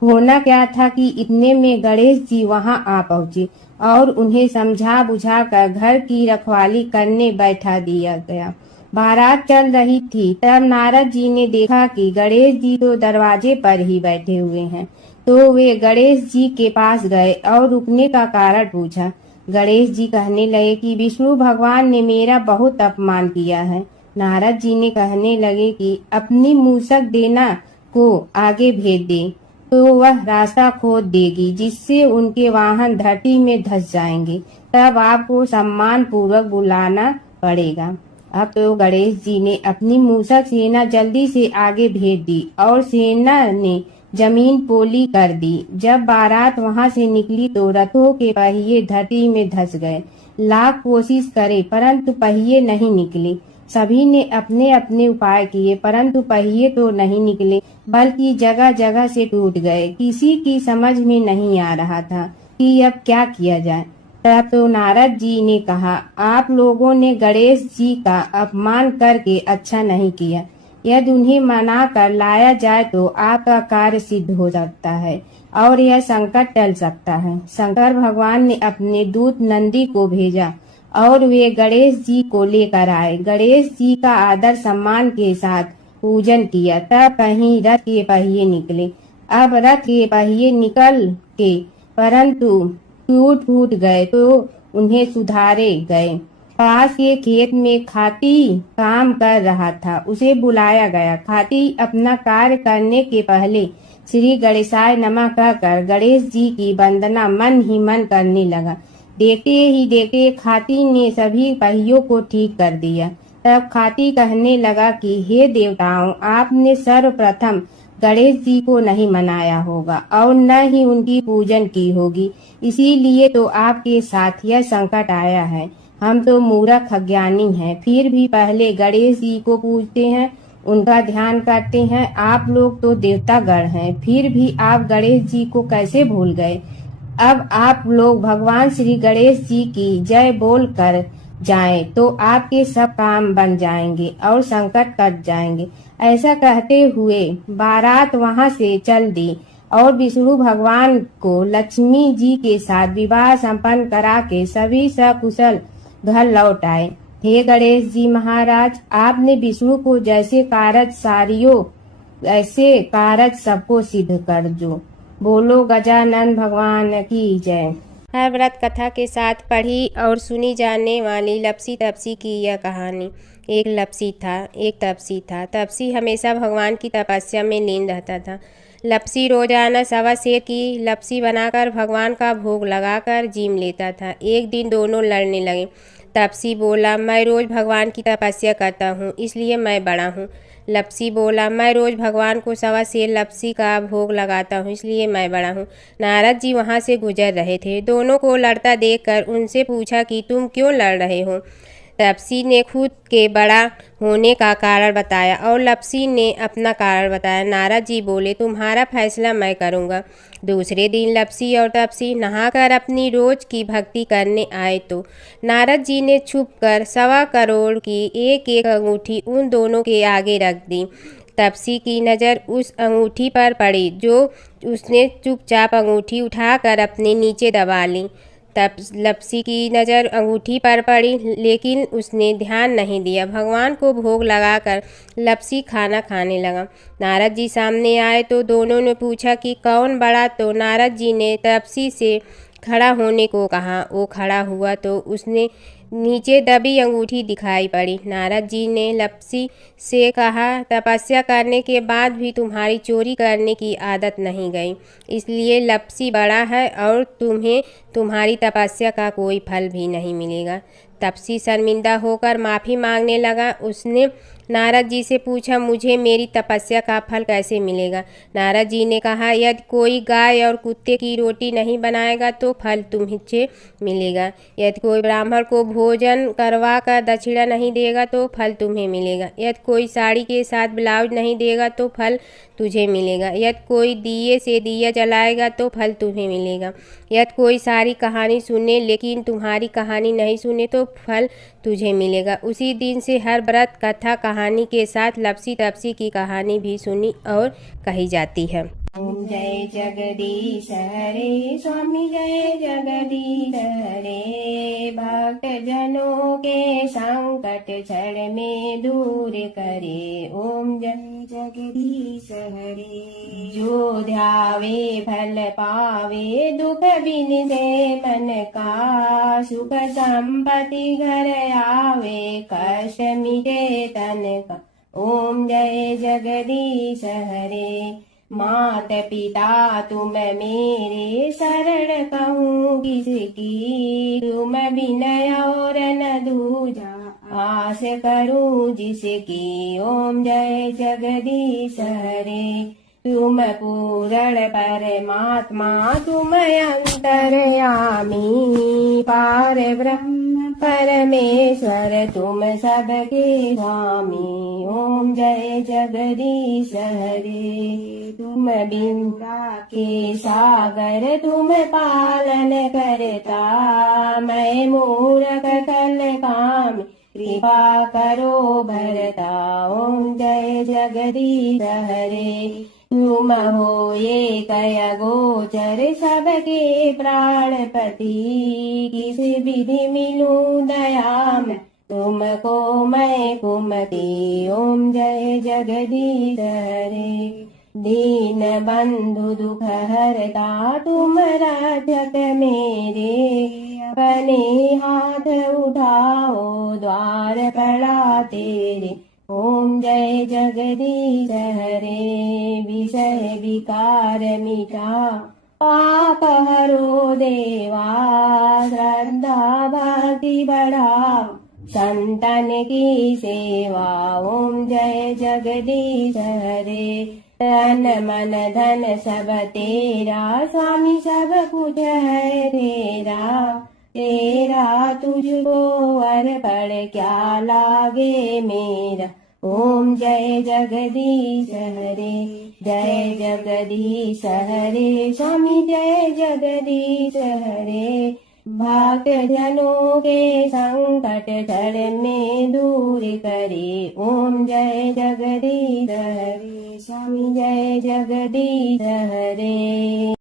होना क्या था कि इतने में गणेश जी वहां आ पहुंचे और उन्हें समझा बुझा कर घर की रखवाली करने बैठा दिया गया। बारात चल रही थी, तब नारद जी ने देखा कि गणेश जी तो दरवाजे पर ही बैठे हुए हैं, तो वे गणेश जी के पास गए और रुकने का कारण पूछा। गणेश जी कहने लगे कि विष्णु भगवान ने मेरा बहुत अपमान किया है। नारद जी ने कहने लगे कि अपनी मूसक देना को आगे भेज दे तो वह रास्ता खोद देगी, जिससे उनके वाहन धरती में धंस जाएंगे। तब आपको सम्मान पूर्वक बुलाना पड़ेगा। अब तो गणेश जी ने अपनी मूसक सेना जल्दी से आगे भेज दी और सेना ने जमीन पोली कर दी। जब बारात वहां से निकली तो रथों के पहिए धरती में धंस गए। लाख कोशिश करे परंतु पहिए नहीं निकले। सभी ने अपने अपने उपाय किए परंतु पहिए तो नहीं निकले, बल्कि जगह जगह से टूट गए। किसी की समझ में नहीं आ रहा था कि अब क्या किया जाए। तब तो नारद जी ने कहा, आप लोगों ने गणेश जी का अपमान करके अच्छा नहीं किया। यदि उन्हें मना कर लाया जाए तो आपका कार्य सिद्ध हो सकता है और यह संकट टल सकता है। शंकर भगवान ने अपने दूत नंदी को भेजा और वे गणेश जी को लेकर आए। गणेश जी का आदर सम्मान के साथ पूजन किया। तब कहीं रथ के पहिए निकले। अब रथ के पहिए निकल के परंतु टूट गए तो उन्हें सुधारे गए। पास के खेत में खाती काम कर रहा था, उसे बुलाया गया। खाती अपना कार्य करने के पहले श्री गणेशाय नमः कहकर गणेश जी की वंदना मन ही मन करने लगा। देखते ही देखते खाती ने सभी पहियों को ठीक कर दिया। तब खाती कहने लगा कि हे देवताओं, आपने सर्वप्रथम गणेश जी को नहीं मनाया होगा और न ही उनकी पूजन की होगी, इसीलिए तो आपके साथ यह संकट आया है। हम तो मूर्ख अज्ञानी हैं, फिर भी पहले गणेश जी को पूजते हैं, उनका ध्यान करते हैं। आप लोग तो देवतागण हैं, फिर भी आप गणेश जी को कैसे भूल गए। अब आप लोग भगवान श्री गणेश जी की जय बोल कर जाएं तो आपके सब काम बन जाएंगे और संकट कट जाएंगे। ऐसा कहते हुए बारात वहां से चल दी और विष्णु भगवान को लक्ष्मी जी के साथ विवाह संपन्न करा के सभी सकुशल घर लौट आए। हे गणेश जी महाराज, आपने विष्णु को जैसे कारज सारियो ऐसे कारज सबको सिद्ध कर जो। बोलो गजानन भगवान की जय। हर व्रत कथा के साथ पढ़ी और सुनी जाने वाली लपसी तपसी की यह कहानी। एक लपसी था, एक तपसी था। तपसी हमेशा भगवान की तपस्या में लीन रहता था। लपसी रोजाना सवा सेर की लपसी बनाकर भगवान का भोग लगाकर जीम लेता था। एक दिन दोनों लड़ने लगे। तपसी बोला, मैं रोज़ भगवान की तपस्या करता हूँ, इसलिए मैं बड़ा हूँ। लपसी बोला, मैं रोज़ भगवान को सवा सेर लपसी का भोग लगाता हूँ, इसलिए मैं बड़ा हूँ। नारद जी वहाँ से गुजर रहे थे। दोनों को लड़ता देखकर उनसे पूछा कि तुम क्यों लड़ रहे हो। तपसी ने खुद के बड़ा होने का कारण बताया और लपसी ने अपना कारण बताया। नारद जी बोले, तुम्हारा फैसला मैं करूँगा। दूसरे दिन लपसी और तपसी नहाकर अपनी रोज की भक्ति करने आए तो नारद जी ने छुपकर 1.25 करोड़ की एक एक अंगूठी उन दोनों के आगे रख दी। तपसी की नज़र उस अंगूठी पर पड़ी जो उसने चुपचाप अंगूठी उठाकर अपने नीचे दबा ली। तब लपसी की नज़र अंगूठी पर पड़ी, लेकिन उसने ध्यान नहीं दिया। भगवान को भोग लगाकर लपसी खाना खाने लगा। नारद जी सामने आए तो दोनों ने पूछा कि कौन बड़ा, तो नारद जी ने तपसी से खड़ा होने को कहा। वो खड़ा हुआ तो उसने नीचे दबी अंगूठी दिखाई पड़ी। नारद जी ने लपसी से कहा, तपस्या करने के बाद भी तुम्हारी चोरी करने की आदत नहीं गई, इसलिए लपसी बड़ा है और तुम्हें तुम्हारी तपस्या का कोई फल भी नहीं मिलेगा। तपसी शर्मिंदा होकर माफ़ी मांगने लगा। उसने नारद जी से पूछा, मुझे मेरी तपस्या का फल कैसे मिलेगा। नारद जी ने कहा, यदि कोई गाय और कुत्ते की रोटी नहीं बनाएगा तो फल तुम्हें मिलेगा। यदि कोई ब्राह्मण को भोजन करवा कर दक्षिणा नहीं देगा तो फल तुम्हें मिलेगा। यदि कोई साड़ी के साथ ब्लाउज नहीं देगा तो फल तुझे मिलेगा। यदि कोई दिए से दिया जलाएगा तो फल तुम्हें मिलेगा। यदि कोई सारी कहानी सुने लेकिन तुम्हारी कहानी नहीं सुने तो फल तुझे मिलेगा। उसी दिन से हर व्रत कथा कहानी के साथ लपसी तपसी की कहानी भी सुनी और कही जाती है। ओम जय जगदीश हरे स्वामी जय जगदीश हरे। भक्त जनों के संकट क्षण में दूर करे। ओम जय जगदीश हरे। जो ध्यावे फल पावे, दुख बिन से मन का। सुख संपत्ति घर आवे, कष्ट मिटे तन का। ओम जय जगदीश हरे। मात पिता तुम मेरे, शरण कहूँ किसकी। तुम विनय और न दूजा, आस करूँ जिसकी। ओम जय जगदीश हरे। तुम पूर्ण परमात्मा, तुम अंतर्यामी। पार ब्रह्म परमेश्वर, तुम सबके स्वामी। ओम जय जगदीश हरे। तुम बिंदा के सागर, तुम पालन करता। मैं मूरख कल काम, कृपा करो भरता। ओम जय जगदीश हरे। तुम हो ये कय गोचर, सबके प्राणपति। किस विधि मिलूं दया में, तुमको मैं कुमति। ओम जय जगदीश हरे। दीन बंधु दुख हरता, तुम रक्षक मेरे। अपने हाथ उठाओ, द्वार पड़ा तेरे। ओम जय जगदीश हरे। विषय विकार मिटा, पाप हरो देवा। श्रद्धा भक्ति बढ़ाओ, संतन की सेवा। ओम जय जगदीश हरे। तन मन धन सब तेरा, स्वामी सब कुछ है तेरा। तेरा तुझको अर्पण क्या लागे मेरा। ओम जय जगदीश हरे। जय जगदीश हरे। स्वामी जय जगदीश हरे। भक्त जनों के संकट क्षण में दूर करे। ओम जय जगदीश हरे। स्वामी जय जगदीश हरे।